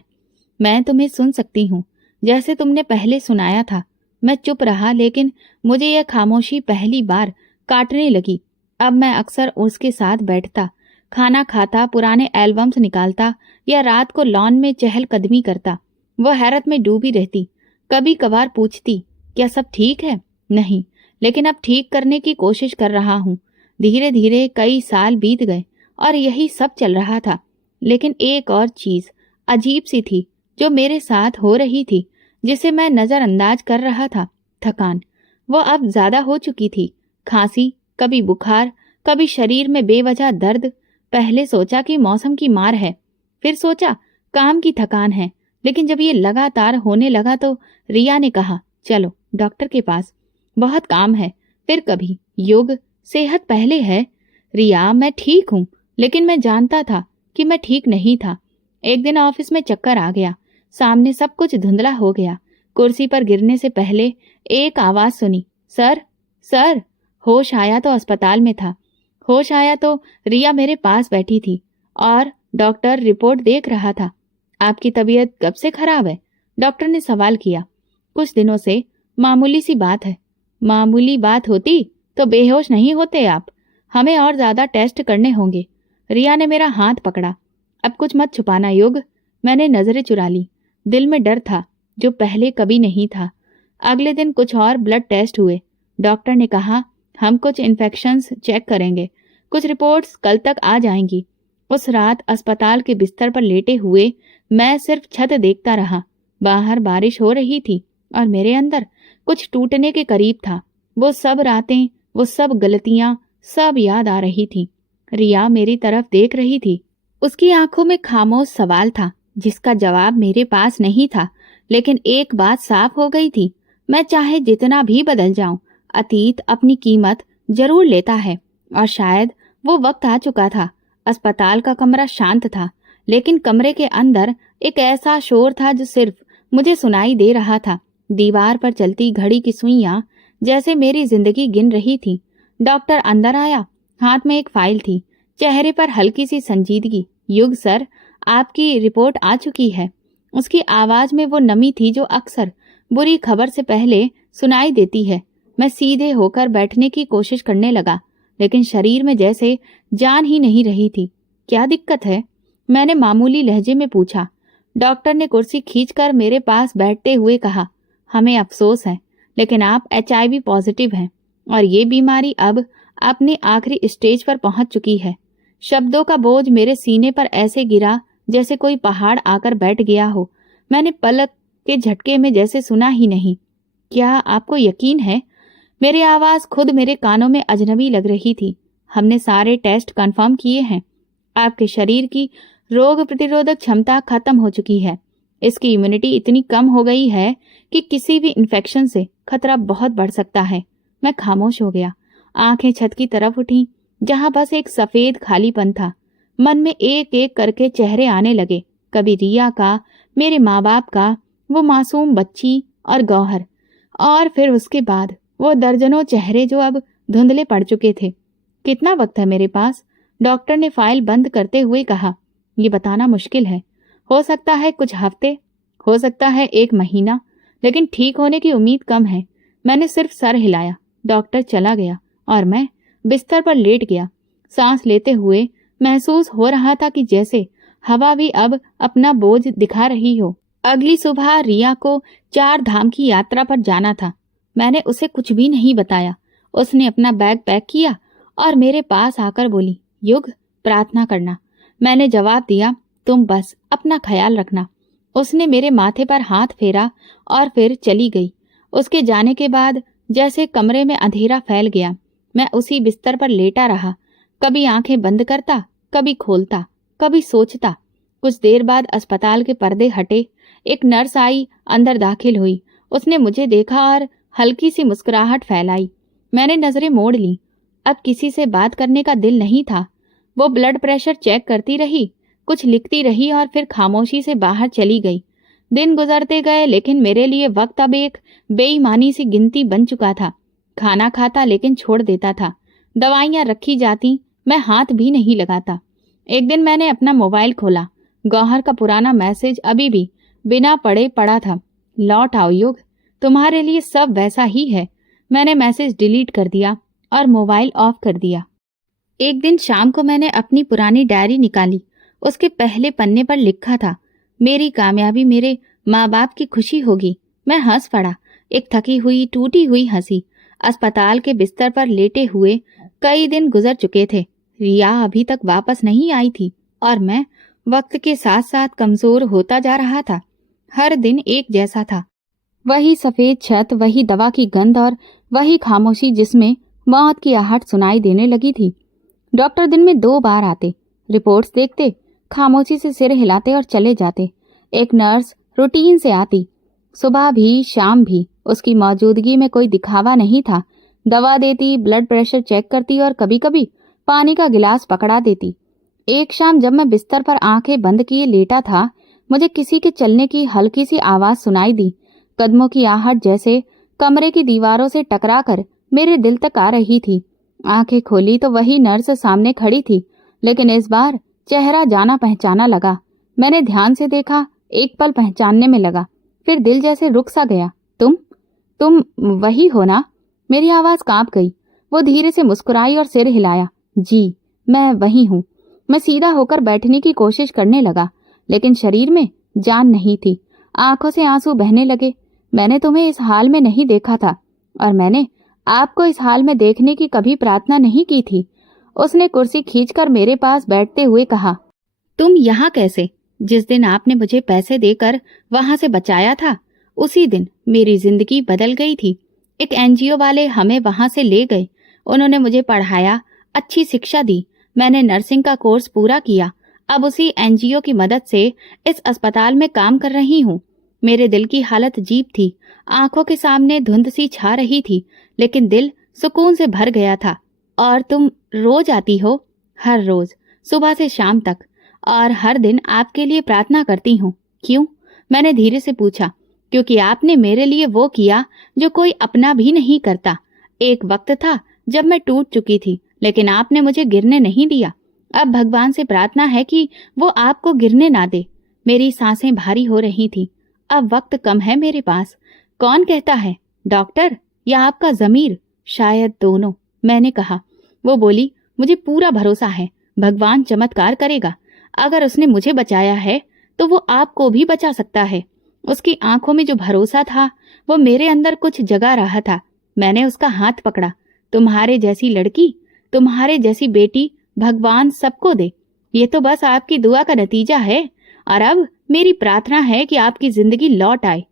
मैं तुम्हें सुन सकती हूँ, जैसे तुमने पहले सुनाया था। मैं चुप रहा, लेकिन मुझे यह खामोशी पहली बार काटने लगी। अब मैं अक्सर उसके साथ बैठता, खाना खाता, पुराने एल्बम्स निकालता या रात को लॉन में चहलकदमी करता। वो हैरत में डूबी रहती। कभी कभार पूछती, क्या सब ठीक है? नहीं, लेकिन अब ठीक करने की कोशिश कर रहा हूँ। धीरे धीरे कई साल बीत गए और यही सब चल रहा था। लेकिन एक और चीज अजीब सी थी जो मेरे साथ हो रही थी, जिसे मैं नजरअंदाज कर रहा था। थकान। वो अब ज्यादा हो चुकी थी। खांसी, कभी बुखार, कभी शरीर में बेवजह दर्द। पहले सोचा कि मौसम की मार है, फिर सोचा काम की थकान है, लेकिन जब ये लगातार होने लगा तो रिया ने कहा, चलो डॉक्टर के पास, बहुत काम है। फिर कभी, योग, सेहत पहले है। रिया, मैं ठीक हूँ, लेकिन मैं जानता था कि मैं ठीक नहीं था। एक दिन ऑफिस में चक्कर आ गया, सामने सब कुछ धुंधला हो गया। कुर्सी पर गिरने से पहले एक आवाज सुनी, सर, सर। होश आया तो अस्पताल में था। होश आया तो रिया मेरे पास बैठी थी और डॉक्टर रिपोर्ट देख रहा था। आपकी तबीयत कब से खराब है? डॉक्टर ने सवाल किया। कुछ दिनों से। मामूली सी बात है। मामूली बात होती तो बेहोश नहीं होते आप। हमें और ज्यादा टेस्ट करने होंगे। रिया ने मेरा हाथ पकड़ा। अब कुछ मत छुपाना युग। मैंने नजरें चुरा ली। दिल में डर था जो पहले कभी नहीं था। अगले दिन कुछ और ब्लड टेस्ट हुए। डॉक्टर ने कहा हम कुछ इन्फेक्शंस चेक करेंगे, कुछ रिपोर्ट्स कल तक आ जाएंगी। उस रात अस्पताल के बिस्तर पर लेटे हुए मैं सिर्फ छत देखता रहा। बाहर बारिश हो रही थी और मेरे अंदर कुछ टूटने के करीब था। वो सब रातें, वो सब गलतियां, सब याद आ रही थी। रिया मेरी तरफ देख रही थी। उसकी आंखों में खामोश सवाल था जिसका जवाब मेरे पास नहीं था। लेकिन एक बात साफ हो गई थी, मैं चाहे जितना भी बदल जाऊं, अतीत अपनी कीमत जरूर लेता है। और शायद वो वक्त आ चुका था। अस्पताल का कमरा शांत था, लेकिन कमरे के अंदर एक ऐसा शोर था जो सिर्फ मुझे सुनाई दे रहा था। दीवार पर चलती घड़ी की सुइयां जैसे मेरी जिंदगी गिन रही थी। डॉक्टर अंदर आया। हाथ में एक फाइल थी, चेहरे पर हल्की सी संजीदगी। युग सर, आपकी रिपोर्ट आ चुकी है। उसकी आवाज में वो नमी थी जो अक्सर बुरी खबर से पहले सुनाई देती है। मैं सीधे होकर बैठने की कोशिश करने लगा, लेकिन शरीर में जैसे जान ही नहीं रही थी। क्या दिक्कत है? मैंने मामूली लहजे में पूछा। डॉक्टर ने कुर्सी खींचकर मेरे पास बैठते हुए कहा, हमें अफसोस है, लेकिन आप HIV पॉजिटिव हैं और ये बीमारी अब अपने आखिरी स्टेज पर पहुंच चुकी है। शब्दों का बोझ मेरे सीने पर ऐसे गिरा जैसे कोई पहाड़ आकर बैठ गया हो। मैंने पलक के झटके में जैसे सुना ही नहीं। क्या आपको यकीन है? मेरी आवाज खुद मेरे कानों में अजनबी लग रही थी। हमने सारे टेस्ट कंफर्म किए हैं। आपके शरीर की रोग प्रतिरोधक क्षमता खत्म हो चुकी है। इसकी इम्यूनिटी इतनी कम हो गई है कि किसी भी इन्फेक्शन से खतरा बहुत बढ़ सकता है। मैं खामोश हो गया। आंखें छत की तरफ उठी जहां बस एक सफेद खालीपन था। मन में एक एक करके चेहरे आने लगे। कभी रिया का, मेरे माँ बाप का, वो मासूम बच्ची और गौहर, और फिर उसके बाद वो दर्जनों चेहरे जो अब धुंधले पड़ चुके थे। कितना वक्त है मेरे पास? डॉक्टर ने फाइल बंद करते हुए कहा। ये बताना मुश्किल है। हो सकता है कुछ हफ्ते, हो सकता है 1 महीना, लेकिन ठीक होने की उम्मीद कम है। मैंने सिर्फ सर हिलाया। डॉक्टर चला गया और मैं बिस्तर पर लेट गया। सांस लेते हुए महसूस हो रहा था कि जैसे हवा भी अब अपना बोझ दिखा रही हो। अगली सुबह रिया को 4 धाम की यात्रा पर जाना था। मैंने उसे कुछ भी नहीं बताया। उसने अपना बैग पैक किया और मेरे पास आकर बोली, युग, प्रार्थना करना। मैंने जवाब दिया, तुम बस अपना ख्याल रखना। उसने मेरे माथे पर हाथ फेरा और फिर चली गई। उसके जाने के बाद जैसे कमरे में अंधेरा फैल गया। मैं उसी बिस्तर पर लेटा रहा, कभी आंखें बंद करता, कभी खोलता, कभी सोचता। कुछ देर बाद अस्पताल के पर्दे हटे। एक नर्स आई, अंदर दाखिल हुई। उसने मुझे देखा और हल्की सी मुस्कुराहट फैलाई। मैंने नजरें मोड़ ली। अब किसी से बात करने का दिल नहीं था। वो ब्लड प्रेशर चेक करती रही, कुछ लिखती रही और फिर खामोशी से बाहर चली गई। दिन गुजरते गए, लेकिन मेरे लिए वक्त अब एक बेईमानी सी गिनती बन चुका था। खाना खाता लेकिन छोड़ देता था। दवाइयां रखी जाती, मैं हाथ भी नहीं लगाता। एक दिन मैंने अपना मोबाइल खोला। गौहर का पुराना मैसेज अभी भी बिना पढ़े पड़ा था। लौट आओ युग, तुम्हारे लिए सब वैसा ही है। मैंने मैसेज डिलीट कर दिया और मोबाइल ऑफ कर दिया। एक दिन शाम को मैंने अपनी पुरानी डायरी निकाली। उसके पहले पन्ने पर लिखा था, मेरी कामयाबी मेरे माँ बाप की खुशी होगी। मैं हंस पड़ा, एक थकी हुई टूटी हुई हंसी। अस्पताल के बिस्तर पर लेटे हुए कई दिन गुजर चुके थे। रिया अभी तक वापस नहीं आई थी और मैं वक्त के साथ साथ कमजोर होता जा रहा था। हर दिन एक जैसा था। वही सफेद छत, वही दवा की गंध और वही खामोशी जिसमें मौत की आहट सुनाई देने लगी थी। डॉक्टर दिन में 2 बार आते, रिपोर्ट्स देखते, खामोशी से सिर हिलाते और चले जाते। एक नर्स रूटीन से आती, सुबह भी शाम भी। उसकी मौजूदगी में कोई दिखावा नहीं था। दवा देती, ब्लड प्रेशर चेक करती और कभी कभी पानी का गिलास पकड़ा देती। एक शाम जब मैं बिस्तर पर आंखें बंद किए लेटा था, मुझे किसी के चलने की हल्की सी आवाज सुनाई दी। कदमों की आहट जैसे कमरे की दीवारों से टकराकर मेरे दिल तक आ रही थी। आंखें खोली तो वही नर्स सामने खड़ी थी, लेकिन इस बार चेहरा जाना पहचाना लगा। मैंने ध्यान से देखा, एक पल पहचानने में लगा, फिर दिल जैसे रुक सा गया। तुम? तुम वही हो ना? मेरी आवाज कांप गई। वो धीरे से मुस्कुराई और सिर हिलाया। जी, मैं वही हूँ। मैं सीधा होकर बैठने की कोशिश करने लगा, लेकिन शरीर में जान नहीं थी। आंखों से आंसू बहने लगे। मैंने तुम्हें इस हाल में नहीं देखा था और मैंने आपको इस हाल में देखने की कभी प्रार्थना नहीं की थी। उसने कुर्सी खींचकर मेरे पास बैठते हुए कहा, तुम यहाँ कैसे? जिस दिन आपने मुझे पैसे देकर वहां से बचाया था, उसी दिन मेरी जिंदगी बदल गई थी। एक एनजीओ वाले हमें वहां से ले गए। उन्होंने मुझे पढ़ाया, अच्छी शिक्षा दी। मैंने नर्सिंग का कोर्स पूरा किया। अब उसी एनजीओ की मदद से इस अस्पताल में काम कर रही हूँ। मेरे दिल की हालत अजीब थी। आंखों के सामने धुंध सी छा रही थी, लेकिन दिल सुकून से भर गया था। और तुम रोज आती हो? हर रोज, सुबह से शाम तक, और हर दिन आपके लिए प्रार्थना करती हूँ। क्यों? मैंने धीरे से पूछा। क्योंकि आपने मेरे लिए वो किया जो कोई अपना भी नहीं करता। एक वक्त था जब मैं टूट चुकी थी, लेकिन आपने मुझे गिरने नहीं दिया। अब भगवान से प्रार्थना है कि वो आपको गिरने ना दे। मेरी सांसें भारी हो रही थी। अब वक्त कम है मेरे पास। कौन कहता है, डॉक्टर या आपका ज़मीर? शायद दोनों, मैंने कहा। वो बोली, मुझे पूरा भरोसा है, भगवान चमत्कार करेगा। अगर उसने मुझे बचाया है तो वो आपको भी बचा सकता है। उसकी आंखों में जो भरोसा था, वो मेरे अंदर कुछ जगा रहा था। मैंने उसका हाथ पकड़ा। तुम्हारे जैसी लड़की, तुम्हारे जैसी बेटी भगवान सबको दे। ये तो बस आपकी दुआ का नतीजा है। और अब मेरी प्रार्थना है कि आपकी जिंदगी लौट आए।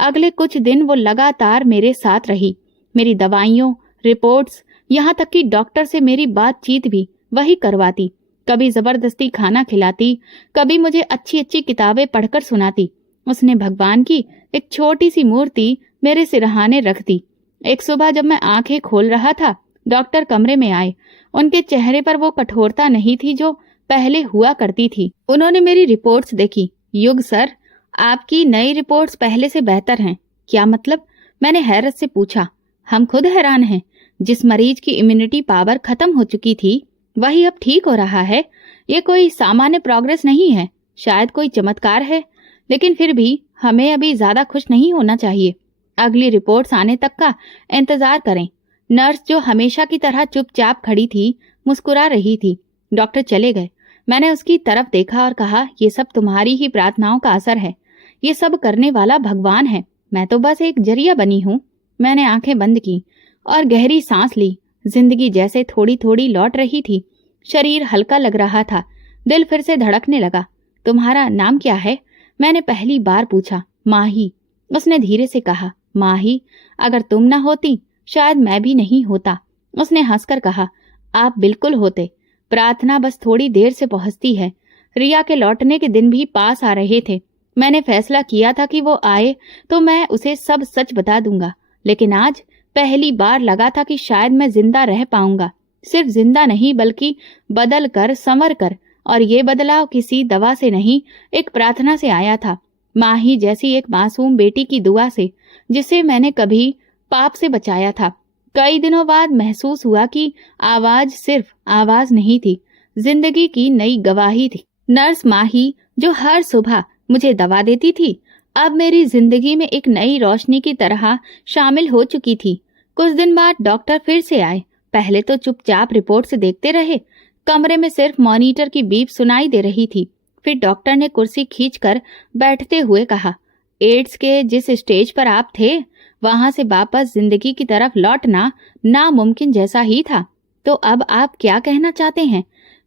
अगले कुछ दिन वो लगातार मेरे साथ रही। मेरी दवाइयों, रिपोर्ट्स, यहाँ तक कि डॉक्टर से मेरी बातचीत भी वही करवाती। कभी जबरदस्ती खाना खिलाती, कभी मुझे अच्छी अच्छी किताबें पढ़कर सुनाती। उसने भगवान की एक छोटी सी मूर्ति मेरे सिरहाने रख दी। एक सुबह जब मैं आंखें खोल रहा था, डॉक्टर कमरे में आए। उनके चेहरे पर वो कठोरता नहीं थी जो पहले हुआ करती थी। उन्होंने मेरी रिपोर्ट्स देखी। युग सर, आपकी नई रिपोर्ट्स पहले से बेहतर हैं। क्या मतलब? मैंने हैरत से पूछा। हम खुद हैरान हैं। जिस मरीज की इम्यूनिटी पावर खत्म हो चुकी थी, वही अब ठीक हो रहा है। ये कोई सामान्य प्रोग्रेस नहीं है, शायद कोई चमत्कार है। लेकिन फिर भी हमें अभी ज्यादा खुश नहीं होना चाहिए। अगली रिपोर्ट्स आने तक का इंतजार करें। नर्स, जो हमेशा की तरह चुपचाप खड़ी थी, मुस्कुरा रही थी। डॉक्टर चले गए। मैंने उसकी तरफ देखा और कहा, ये सब तुम्हारी ही प्रार्थनाओं का असर है। ये सब करने वाला भगवान है। मैं तो बस एक जरिया बनी हूँ। मैंने आंखें बंद की और गहरी सांस ली। जिंदगी जैसे थोड़ी थोड़ी लौट रही थी। शरीर हल्का लग रहा था। दिल फिर से धड़कने लगा। तुम्हारा नाम क्या है? मैंने पहली बार पूछा। माही, उसने धीरे से कहा। माही, अगर तुम न होती, शायद मैं भी नहीं होता। उसने हंसकर कहा, आप बिल्कुल होते। प्रार्थना बस थोड़ी देर से पहुंचती है। रिया के लौटने के दिन भी पास आ रहे थे। मैंने फैसला किया था कि वो आए तो मैं उसे सब सच बता दूंगा। लेकिन आज पहली बार लगा था कि शायद मैं जिंदा रह पाऊंगा। सिर्फ जिंदा नहीं, बल्कि बदल कर, संवर कर। और ये बदलाव किसी दवा से नहीं, एक प्रार्थना से आया था। माही जैसी एक मासूम बेटी की दुआ से, जिसे मैंने कभी पाप से बचाया था। कई दिनों बाद महसूस हुआ कि आवाज सिर्फ आवाज नहीं थी, जिंदगी की नई गवाही थी। नर्स माही, जो हर सुबह मुझे दवा देती थी, अब मेरी जिंदगी में एक नई रोशनी की तरह शामिल हो चुकी थी। कुछ दिन बाद डॉक्टर फिर से आए। पहले तो चुपचाप रिपोर्ट से देखते रहे। कमरे में सिर्फ मॉनिटर की बीप सुनाई दे रही थी। फिर डॉक्टर ने कुर्सी खींचकर बैठते हुए कहा, एड्स के जिस स्टेज पर आप थे, वहां से वापस जिंदगी की तरफ लौटना नामुमकिन जैसा ही था। तो अब आप क्या कहना चाहते हैं?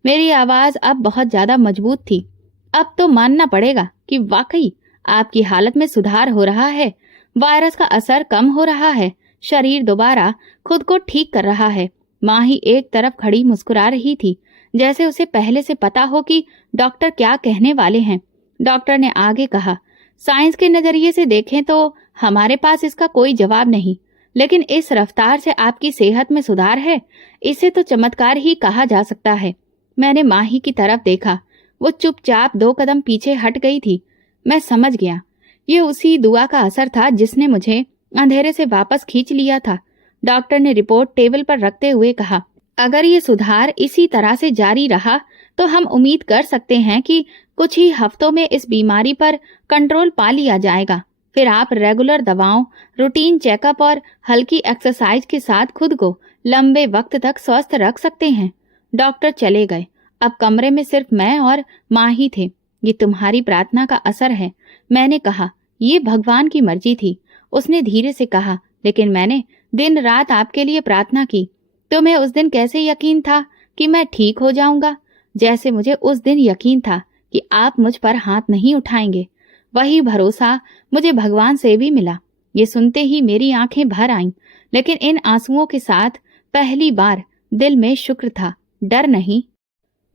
मेरी आवाज अब बहुत ज्यादा मजबूत थी। अब तो मानना पड़ेगा कि वाकई आपकी हालत में सुधार हो रहा है। वायरस का असर कम हो रहा है। शरीर दोबारा खुद को ठीक कर रहा है। माही एक तरफ खड़ी मुस्कुरा रही थी, जैसे उसे पहले से पता हो कि डॉक्टर क्या कहने वाले हैं। डॉक्टर ने आगे कहा, साइंस के नजरिए से देखें तो हमारे पास इसका कोई जवाब नहीं, लेकिन इस रफ्तार से आपकी सेहत में सुधार है, इसे तो चमत्कार ही कहा जा सकता है। मैंने माही की तरफ देखा। वो चुपचाप 2 कदम पीछे हट गई थी। मैं समझ गया, ये उसी दुआ का असर था जिसने मुझे अंधेरे से वापस खींच लिया था। डॉक्टर ने रिपोर्ट टेबल पर रखते हुए कहा, अगर ये सुधार इसी तरह से जारी रहा तो हम उम्मीद कर सकते हैं कि कुछ ही हफ्तों में इस बीमारी पर कंट्रोल पा लिया जाएगा। फिर आप रेगुलर दवाओं, रूटीन चेकअप और हल्की एक्सरसाइज के साथ खुद को लंबे वक्त तक स्वस्थ रख सकते हैं। डॉक्टर चले गए। अब कमरे में सिर्फ मैं और माँ ही थे। ये तुम्हारी प्रार्थना का असर है, मैंने कहा। ये भगवान की मर्जी थी, उसने धीरे से कहा, लेकिन मैंने दिन रात आपके लिए प्रार्थना की। तुम्हें उस दिन कैसे यकीन था कि मैं ठीक हो जाऊंगा, जैसे मुझे उस दिन यकीन था कि आप मुझ पर हाथ नहीं उठाएंगे। वही भरोसा मुझे भगवान से भी मिला। ये सुनते ही मेरी आंखें भर आईं, लेकिन इन आंसुओं के साथ पहली बार दिल में शुक्र था, डर नहीं।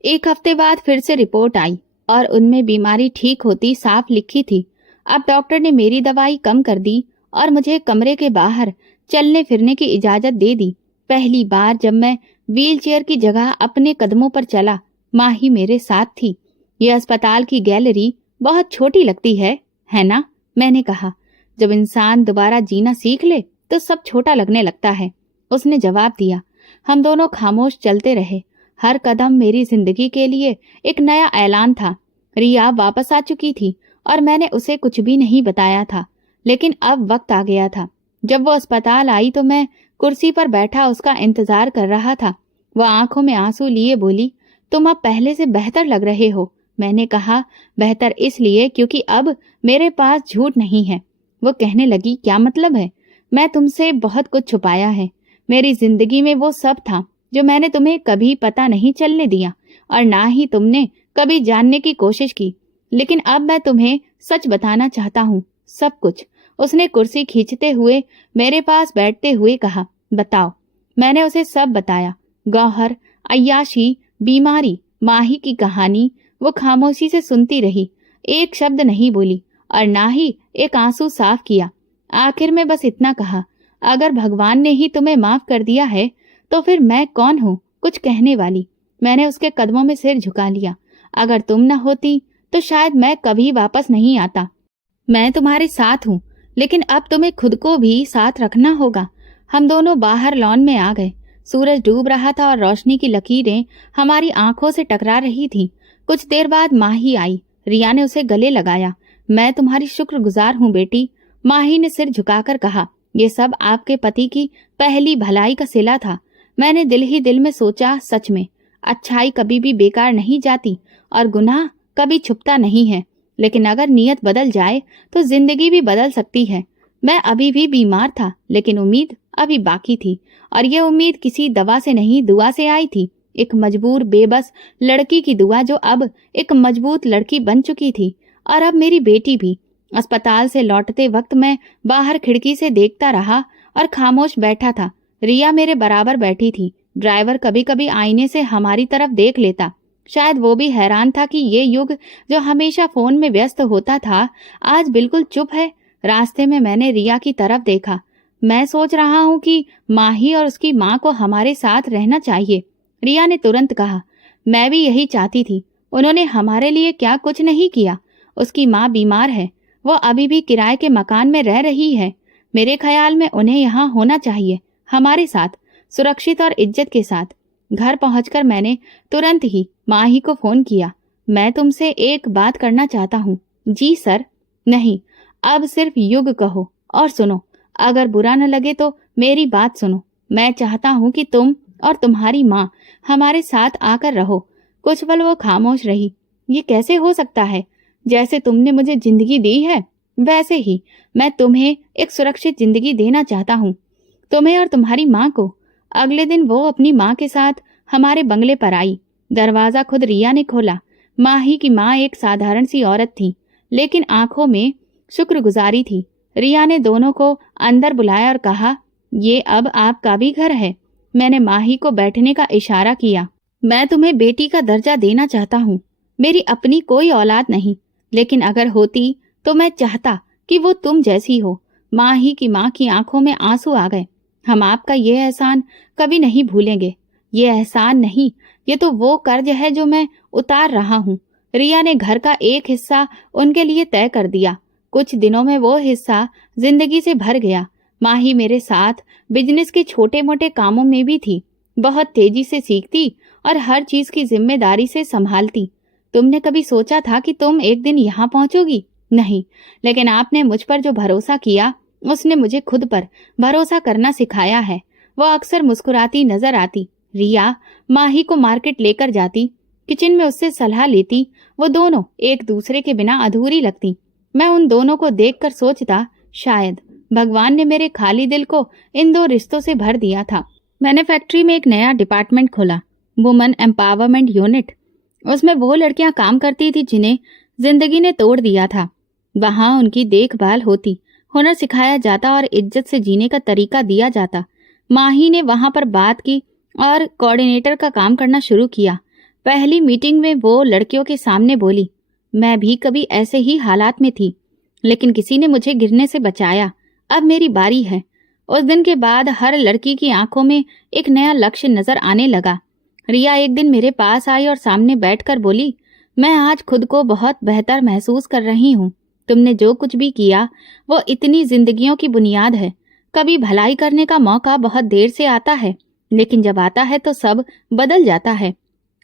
1 हफ्ते बाद फिर से रिपोर्ट आई और उनमें बीमारी ठीक होती साफ लिखी थी। अब डॉक्टर ने मेरी दवाई कम कर दी और मुझे कमरे के बाहर चलने फिरने की इजाजत दे दी। पहली बार जब मैं व्हीलचेयर की जगह अपने कदमों पर चला, माँ ही मेरे साथ थी। ये अस्पताल की गैलरी बहुत छोटी लगती है ना? मैंने कहा। जब इंसान दोबारा जीना सीख ले तो सब छोटा लगने लगता है, उसने जवाब दिया। हम दोनों खामोश चलते रहे। हर कदम मेरी जिंदगी के लिए एक नया ऐलान था। रिया वापस आ चुकी थी और मैंने उसे कुछ भी नहीं बताया था, लेकिन अब वक्त आ गया था। जब वो अस्पताल आई तो मैं कुर्सी पर बैठा उसका इंतजार कर रहा था। वह आंखों में आंसू लिए बोली, तुम अब पहले से बेहतर लग रहे हो। मैंने कहा, बेहतर इसलिए क्योंकि अब मेरे पास झूठ नहीं है। वो कहने लगी, क्या मतलब है? मैं तुमसे बहुत कुछ छुपाया है। मेरी जिंदगी में वो सब था जो मैंने तुम्हें कभी पता नहीं चलने दिया और ना ही तुमने कभी जानने की कोशिश की। लेकिन अब मैं तुम्हें सच बताना चाहता हूँ, सब कुछ। उसने कुर्सी खींचते हुए मेरे पास बैठते हुए कहा, बताओ। मैंने उसे सब बताया। गौहर, अय्याशी, बीमारी, माही की कहानी। वो खामोशी से सुनती रही, एक शब्द नहीं बोली और ना ही एक आंसू साफ किया। आखिर में बस इतना कहा, अगर भगवान ने ही तुम्हें माफ कर दिया है तो फिर मैं कौन हूँ कुछ कहने वाली। मैंने उसके कदमों में सिर झुका लिया। अगर तुम न होती तो शायद मैं कभी वापस नहीं आता। मैं तुम्हारे साथ हूँ, लेकिन अब तुम्हें खुद को भी साथ रखना होगा। हम दोनों बाहर लॉन में आ गए। सूरज डूब रहा था और रोशनी की लकीरें हमारी आंखों से टकरा रही थीं। कुछ देर बाद माही आई। रिया ने उसे गले लगाया। मैं तुम्हारी शुक्रगुजार हूँ बेटी, माही ने सिर झुकाकर कहा। ये सब आपके पति की पहली भलाई का सिला था। मैंने दिल ही दिल में सोचा, सच में अच्छाई कभी भी बेकार नहीं जाती और गुनाह कभी छुपता नहीं है। लेकिन अगर नीयत बदल जाए तो जिंदगी भी बदल सकती है। मैं अभी भी बीमार था, लेकिन उम्मीद अभी बाकी थी और ये उम्मीद किसी दवा से नहीं, दुआ से आई थी। एक मजबूर बेबस लड़की की दुआ जो अब एक मजबूत लड़की बन चुकी थी। और अब मेरी बेटी भी। अस्पताल से लौटते वक्त मैं बाहर खिड़की से देखता रहा और खामोश बैठा था। रिया मेरे बराबर बैठी थी। ड्राइवर कभी कभी आईने से हमारी तरफ देख लेता। शायद वो भी हैरान था कि ये युग जो हमेशा फोन में व्यस्त होता था आज बिल्कुल चुप है। रास्ते में मैंने रिया की तरफ देखा। मैं सोच रहा हूँ कि माही और उसकी माँ को हमारे साथ रहना चाहिए। रिया ने तुरंत कहा, मैं भी यही चाहती थी। उन्होंने हमारे लिए क्या कुछ नहीं किया। उसकी माँ बीमार है, वो अभी भी किराए के मकान में रह रही है। मेरे ख्याल में उन्हें यहाँ होना चाहिए, हमारे साथ, सुरक्षित और इज्जत के साथ। घर पहुंचकर मैंने तुरंत ही माही को फोन किया। मैं तुमसे एक बात करना चाहता हूँ। जी सर। नहीं, अब सिर्फ युग कहो और सुनो। अगर बुरा न लगे तो मेरी बात सुनो। मैं चाहता हूँ कि तुम और तुम्हारी माँ हमारे साथ आकर रहो। कुछ पल वो खामोश रही। ये कैसे हो सकता है? जैसे तुमने मुझे जिंदगी दी है वैसे ही मैं तुम्हें एक सुरक्षित जिंदगी देना चाहता हूँ, तुम्हें और तुम्हारी माँ को। अगले दिन वो अपनी माँ के साथ हमारे बंगले पर आई। दरवाजा खुद रिया ने खोला। माही की माँ एक साधारण सी औरत थी, लेकिन आंखों में शुक्रगुजारी थी। रिया ने दोनों को अंदर बुलाया और कहा, ये अब आपका भी घर है। मैंने माही को बैठने का इशारा किया। मैं तुम्हें बेटी का दर्जा देना चाहता हूँ। मेरी अपनी कोई औलाद नहीं, लेकिन अगर होती तो मैं चाहता कि वो तुम जैसी हो। माही की माँ की आंखों में आंसू आ गए। हम आपका ये एहसान कभी नहीं भूलेंगे। ये एहसान नहीं, ये तो वो कर्ज है जो मैं उतार रहा हूँ। रिया ने घर का एक हिस्सा उनके लिए तय कर दिया। कुछ दिनों में वो हिस्सा जिंदगी से भर गया। माही मेरे साथ बिजनेस के छोटे मोटे कामों में भी थी। बहुत तेजी से सीखती और हर चीज की जिम्मेदारी से संभालती। तुमने कभी सोचा था कि तुम एक दिन यहाँ पहुंचोगी? नहीं, लेकिन आपने मुझ पर जो भरोसा किया उसने मुझे खुद पर भरोसा करना सिखाया है। वो अक्सर मुस्कुराती नजर आती। रिया माही को मार्केट लेकर जाती, किचन में उससे सलाह लेती। वो दोनों एक दूसरे के बिना अधूरी लगती। मैं उन दोनों को देखकर सोचता, शायद भगवान ने मेरे खाली दिल को इन दो रिश्तों से भर दिया था। मैंने फैक्ट्री में एक नया डिपार्टमेंट खोला, वुमेन एम्पावरमेंट यूनिट। उसमें वो लड़कियां काम करती थी जिन्हें जिंदगी ने तोड़ दिया था। वहां उनकी देखभाल होती, हुनर सिखाया जाता और इज्जत से जीने का तरीका दिया जाता। माही ने वहां पर बात की और कोऑर्डिनेटर का काम करना शुरू किया। पहली मीटिंग में वो लड़कियों के सामने बोली, मैं भी कभी ऐसे ही हालात में थी, लेकिन किसी ने मुझे गिरने से बचाया। अब मेरी बारी है। उस दिन के बाद हर लड़की की आंखों में एक नया लक्ष्य नजर आने लगा। रिया एक दिन मेरे पास आई और सामने बैठकर बोली, मैं आज खुद को बहुत बेहतर महसूस कर रही हूँ। तुमने जो कुछ भी किया वो इतनी जिंदगियों की बुनियाद है। कभी भलाई करने का मौका बहुत देर से आता है, लेकिन जब आता है तो सब बदल जाता है।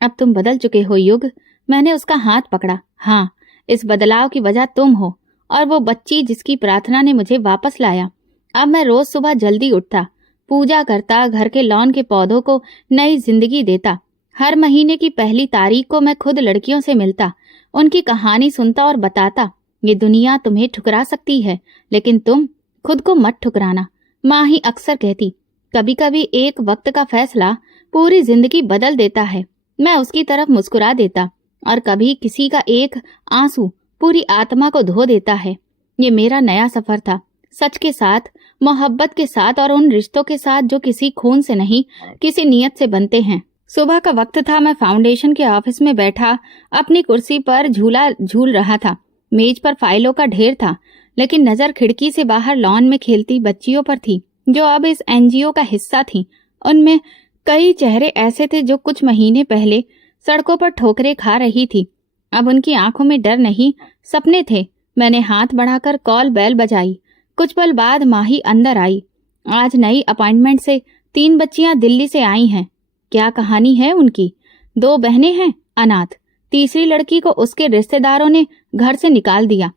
अब तुम बदल चुके हो युग। मैंने उसका हाथ पकड़ा। हाँ, इस बदलाव की वजह तुम हो और वो बच्ची जिसकी प्रार्थना ने मुझे वापस लाया। अब मैं रोज सुबह जल्दी उठता, पूजा करता, घर के लॉन के पौधों को नई जिंदगी देता। हर महीने की पहली तारीख को मैं खुद लड़कियों से मिलता, उनकी कहानी सुनता और बताता, ये दुनिया तुम्हें ठुकरा सकती है, लेकिन तुम खुद को मत ठुकराना। माँ ही अक्सर कहती, कभी कभी एक वक्त का फैसला पूरी जिंदगी बदल देता है। मैं उसकी तरफ मुस्कुरा देता, और कभी किसी का एक आंसू पूरी आत्मा को धो देता है। ये मेरा नया सफर था, सच के साथ, मोहब्बत के साथ और उन रिश्तों के साथ जो किसी खून से नहीं, किसी नियत से बनते हैं। सुबह का वक्त था। मैं फाउंडेशन के ऑफिस में बैठा अपनी कुर्सी पर झूला झूल रहा था। मेज पर फाइलों का ढेर था, लेकिन नजर खिड़की से बाहर लॉन में खेलती बच्चियों पर थी, जो अब इस एनजीओ का हिस्सा थी। उनमें कई चेहरे ऐसे थे जो कुछ महीने पहले सड़कों पर ठोकरें खा रही थी। अब उनकी आंखों में डर नहीं, सपने थे। मैंने हाथ बढ़ाकर कॉल बेल बजाई। कुछ पल बाद माही अंदर आई। आज नई अपॉइंटमेंट से 3 बच्चियां दिल्ली से आई हैं। क्या कहानी है उनकी? 2 बहनें हैं अनाथ। तीसरी लड़की को उसके रिश्तेदारों ने घर से निकाल दिया।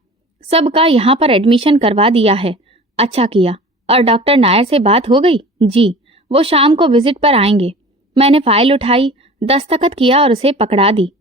सबका यहाँ पर एडमिशन करवा दिया है। अच्छा किया। और डॉक्टर नायर से बात हो गई? जी, वो शाम को विजिट पर आएंगे। मैंने फाइल उठाई, दस्तखत किया और उसे पकड़ा दी।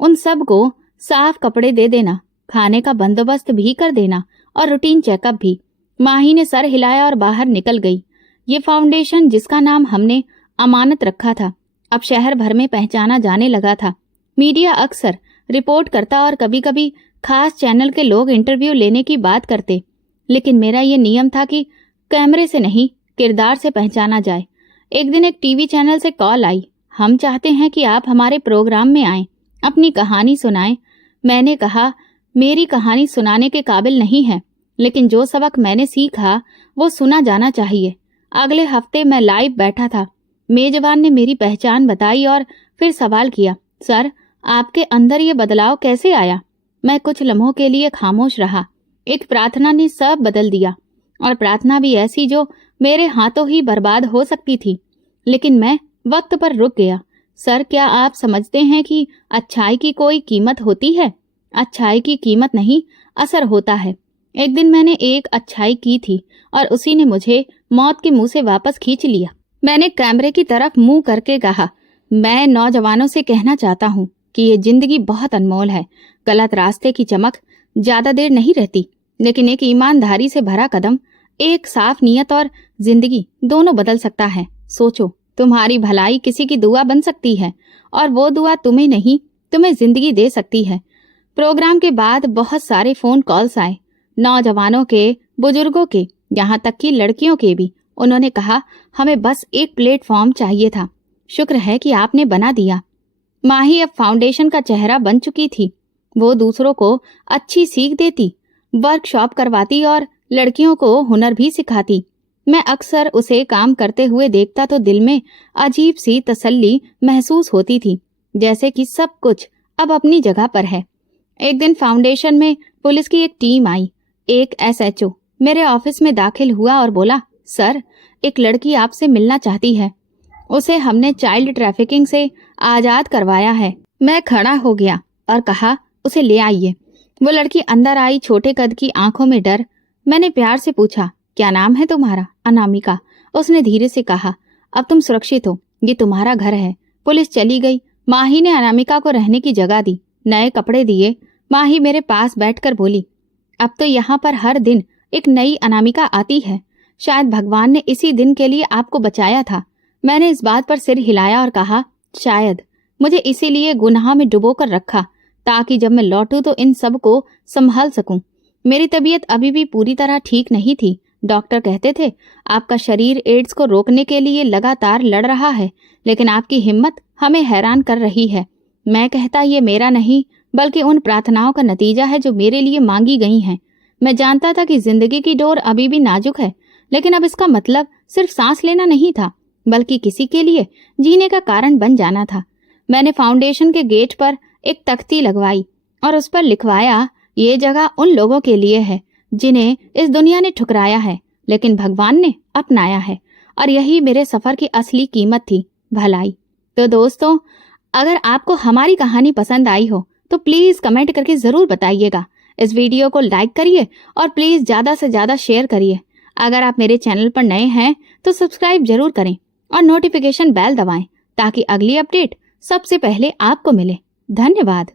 उन सब को साफ कपड़े दे देना, खाने का बंदोबस्त भी कर देना और रूटीन चेकअप भी। माही ने सर हिलाया और बाहर निकल गई। ये फाउंडेशन जिसका नाम हमने अमानत रखा था, अब शहर भर में पहचाना जाने लगा था। मीडिया अक्सर रिपोर्ट करता और कभी कभी खास चैनल के लोग इंटरव्यू लेने की बात करते, लेकिन मेरा ये नियम था कि कैमरे से नहीं, किरदार से पहचाना जाए। एक दिन एक टीवी चैनल से कॉल आई, हम चाहते हैं कि आप हमारे प्रोग्राम में आएं, अपनी कहानी सुनाएं। मैंने कहा, मेरी कहानी सुनाने के काबिल नहीं है, लेकिन जो सबक मैंने सीखा वो सुना जाना चाहिए। अगले हफ्ते मैं लाइव बैठा था। मेजबान ने मेरी पहचान बताई और फिर सवाल किया, सर, आपके अंदर ये बदलाव कैसे आया? मैं कुछ लम्हों के लिए खामोश रहा। एक प्रार्थना ने सब बदल दिया, और प्रार्थना भी ऐसी जो मेरे हाथों ही बर्बाद हो सकती थी। लेकिन मैं वक्त पर रुक गया। सर, क्या आप समझते हैं कि अच्छाई की कोई कीमत होती है? अच्छाई की कीमत नहीं, असर होता है। एक दिन मैंने एक अच्छाई की थी और उसी ने मुझे मौत के मुंह से वापस खींच लिया। मैंने कैमरे की तरफ मुंह करके कहा, मैं नौजवानों से कहना चाहता हूँ कि ये जिंदगी बहुत अनमोल है। गलत रास्ते की चमक ज्यादा देर नहीं रहती, लेकिन एक ईमानदारी से भरा कदम, एक साफ नियत और जिंदगी दोनों बदल सकता है। सोचो, तुम्हारी भलाई किसी की दुआ बन सकती है, और वो दुआ तुम्हें नहीं, तुम्हें जिंदगी दे सकती है। प्रोग्राम के बाद बहुत सारे फोन कॉल्स आए, नौजवानों के, बुजुर्गों के, यहाँ तक कि लड़कियों के भी। उन्होंने कहा, हमें बस एक प्लेटफॉर्म चाहिए था, शुक्र है कि आपने बना दिया। माही अब फाउंडेशन का चेहरा बन चुकी थी। वो दूसरों को अच्छी सीख देती, वर्कशॉप करवाती और लड़कियों को हुनर भी सिखाती। मैं अक्सर उसे काम करते हुए देखता तो दिल में अजीब सी तसल्ली महसूस होती थी, जैसे कि सब कुछ अब अपनी जगह पर है। एक दिन फाउंडेशन में पुलिस की एक टीम आई। एक एसएचओ मेरे ऑफिस में दाखिल हुआ और बोला, सर, एक लड़की आपसे मिलना चाहती है। उसे हमने चाइल्ड ट्रैफिकिंग से आजाद करवाया है। मैं खड़ा हो गया और कहा, उसे ले आइए। वो लड़की अंदर आई, छोटे कद की, आंखों में डर। मैंने प्यार से पूछा, क्या नाम है तुम्हारा? अनामिका। उसने धीरे से कहा, अब तुम सुरक्षित हो, ये तुम्हारा घर है। पुलिस चली गई। माही ने अनामिका को रहने की जगह दी, नए कपड़े दिए। माही मेरे पास बैठकर बोली, अब तो यहाँ पर हर दिन एक नई अनामिका आती है। शायद भगवान ने इसी दिन के लिए आपको बचाया था। मैंने इस बात पर सिर हिलाया और कहा, शायद मुझे इसीलिए गुनाह में डुबो कर रखा, ताकि जब मैं लौटूं तो इन सब को संभाल सकूं। मेरी तबीयत अभी भी पूरी तरह ठीक नहीं थी। डॉक्टर कहते थे, आपका शरीर एड्स को रोकने के लिए लगातार लड़ रहा है, लेकिन आपकी हिम्मत हमें हैरान कर रही है। मैं कहता, ये मेरा नहीं, बल्कि उन प्रार्थनाओं का नतीजा है जो मेरे लिए मांगी गई हैं। मैं जानता था कि जिंदगी की डोर अभी भी नाजुक है, लेकिन अब इसका मतलब सिर्फ सांस लेना नहीं था, बल्कि किसी के लिए जीने का कारण बन जाना था। मैंने फाउंडेशन के गेट पर एक तख्ती लगवाई और उस पर लिखवाया, ये जगह उन लोगों के लिए है जिन्हें इस दुनिया ने ठुकराया है, लेकिन भगवान ने अपनाया है। और यही मेरे सफर की असली कीमत थी, भलाई। तो दोस्तों, अगर आपको हमारी कहानी पसंद आई हो तो प्लीज कमेंट करके जरूर बताइएगा। इस वीडियो को लाइक करिए और प्लीज ज्यादा से ज्यादा शेयर करिए। अगर आप मेरे चैनल पर नए हैं तो सब्सक्राइब जरूर करें और नोटिफिकेशन बेल दबाएं, ताकि अगली अपडेट सबसे पहले आपको मिले। धन्यवाद।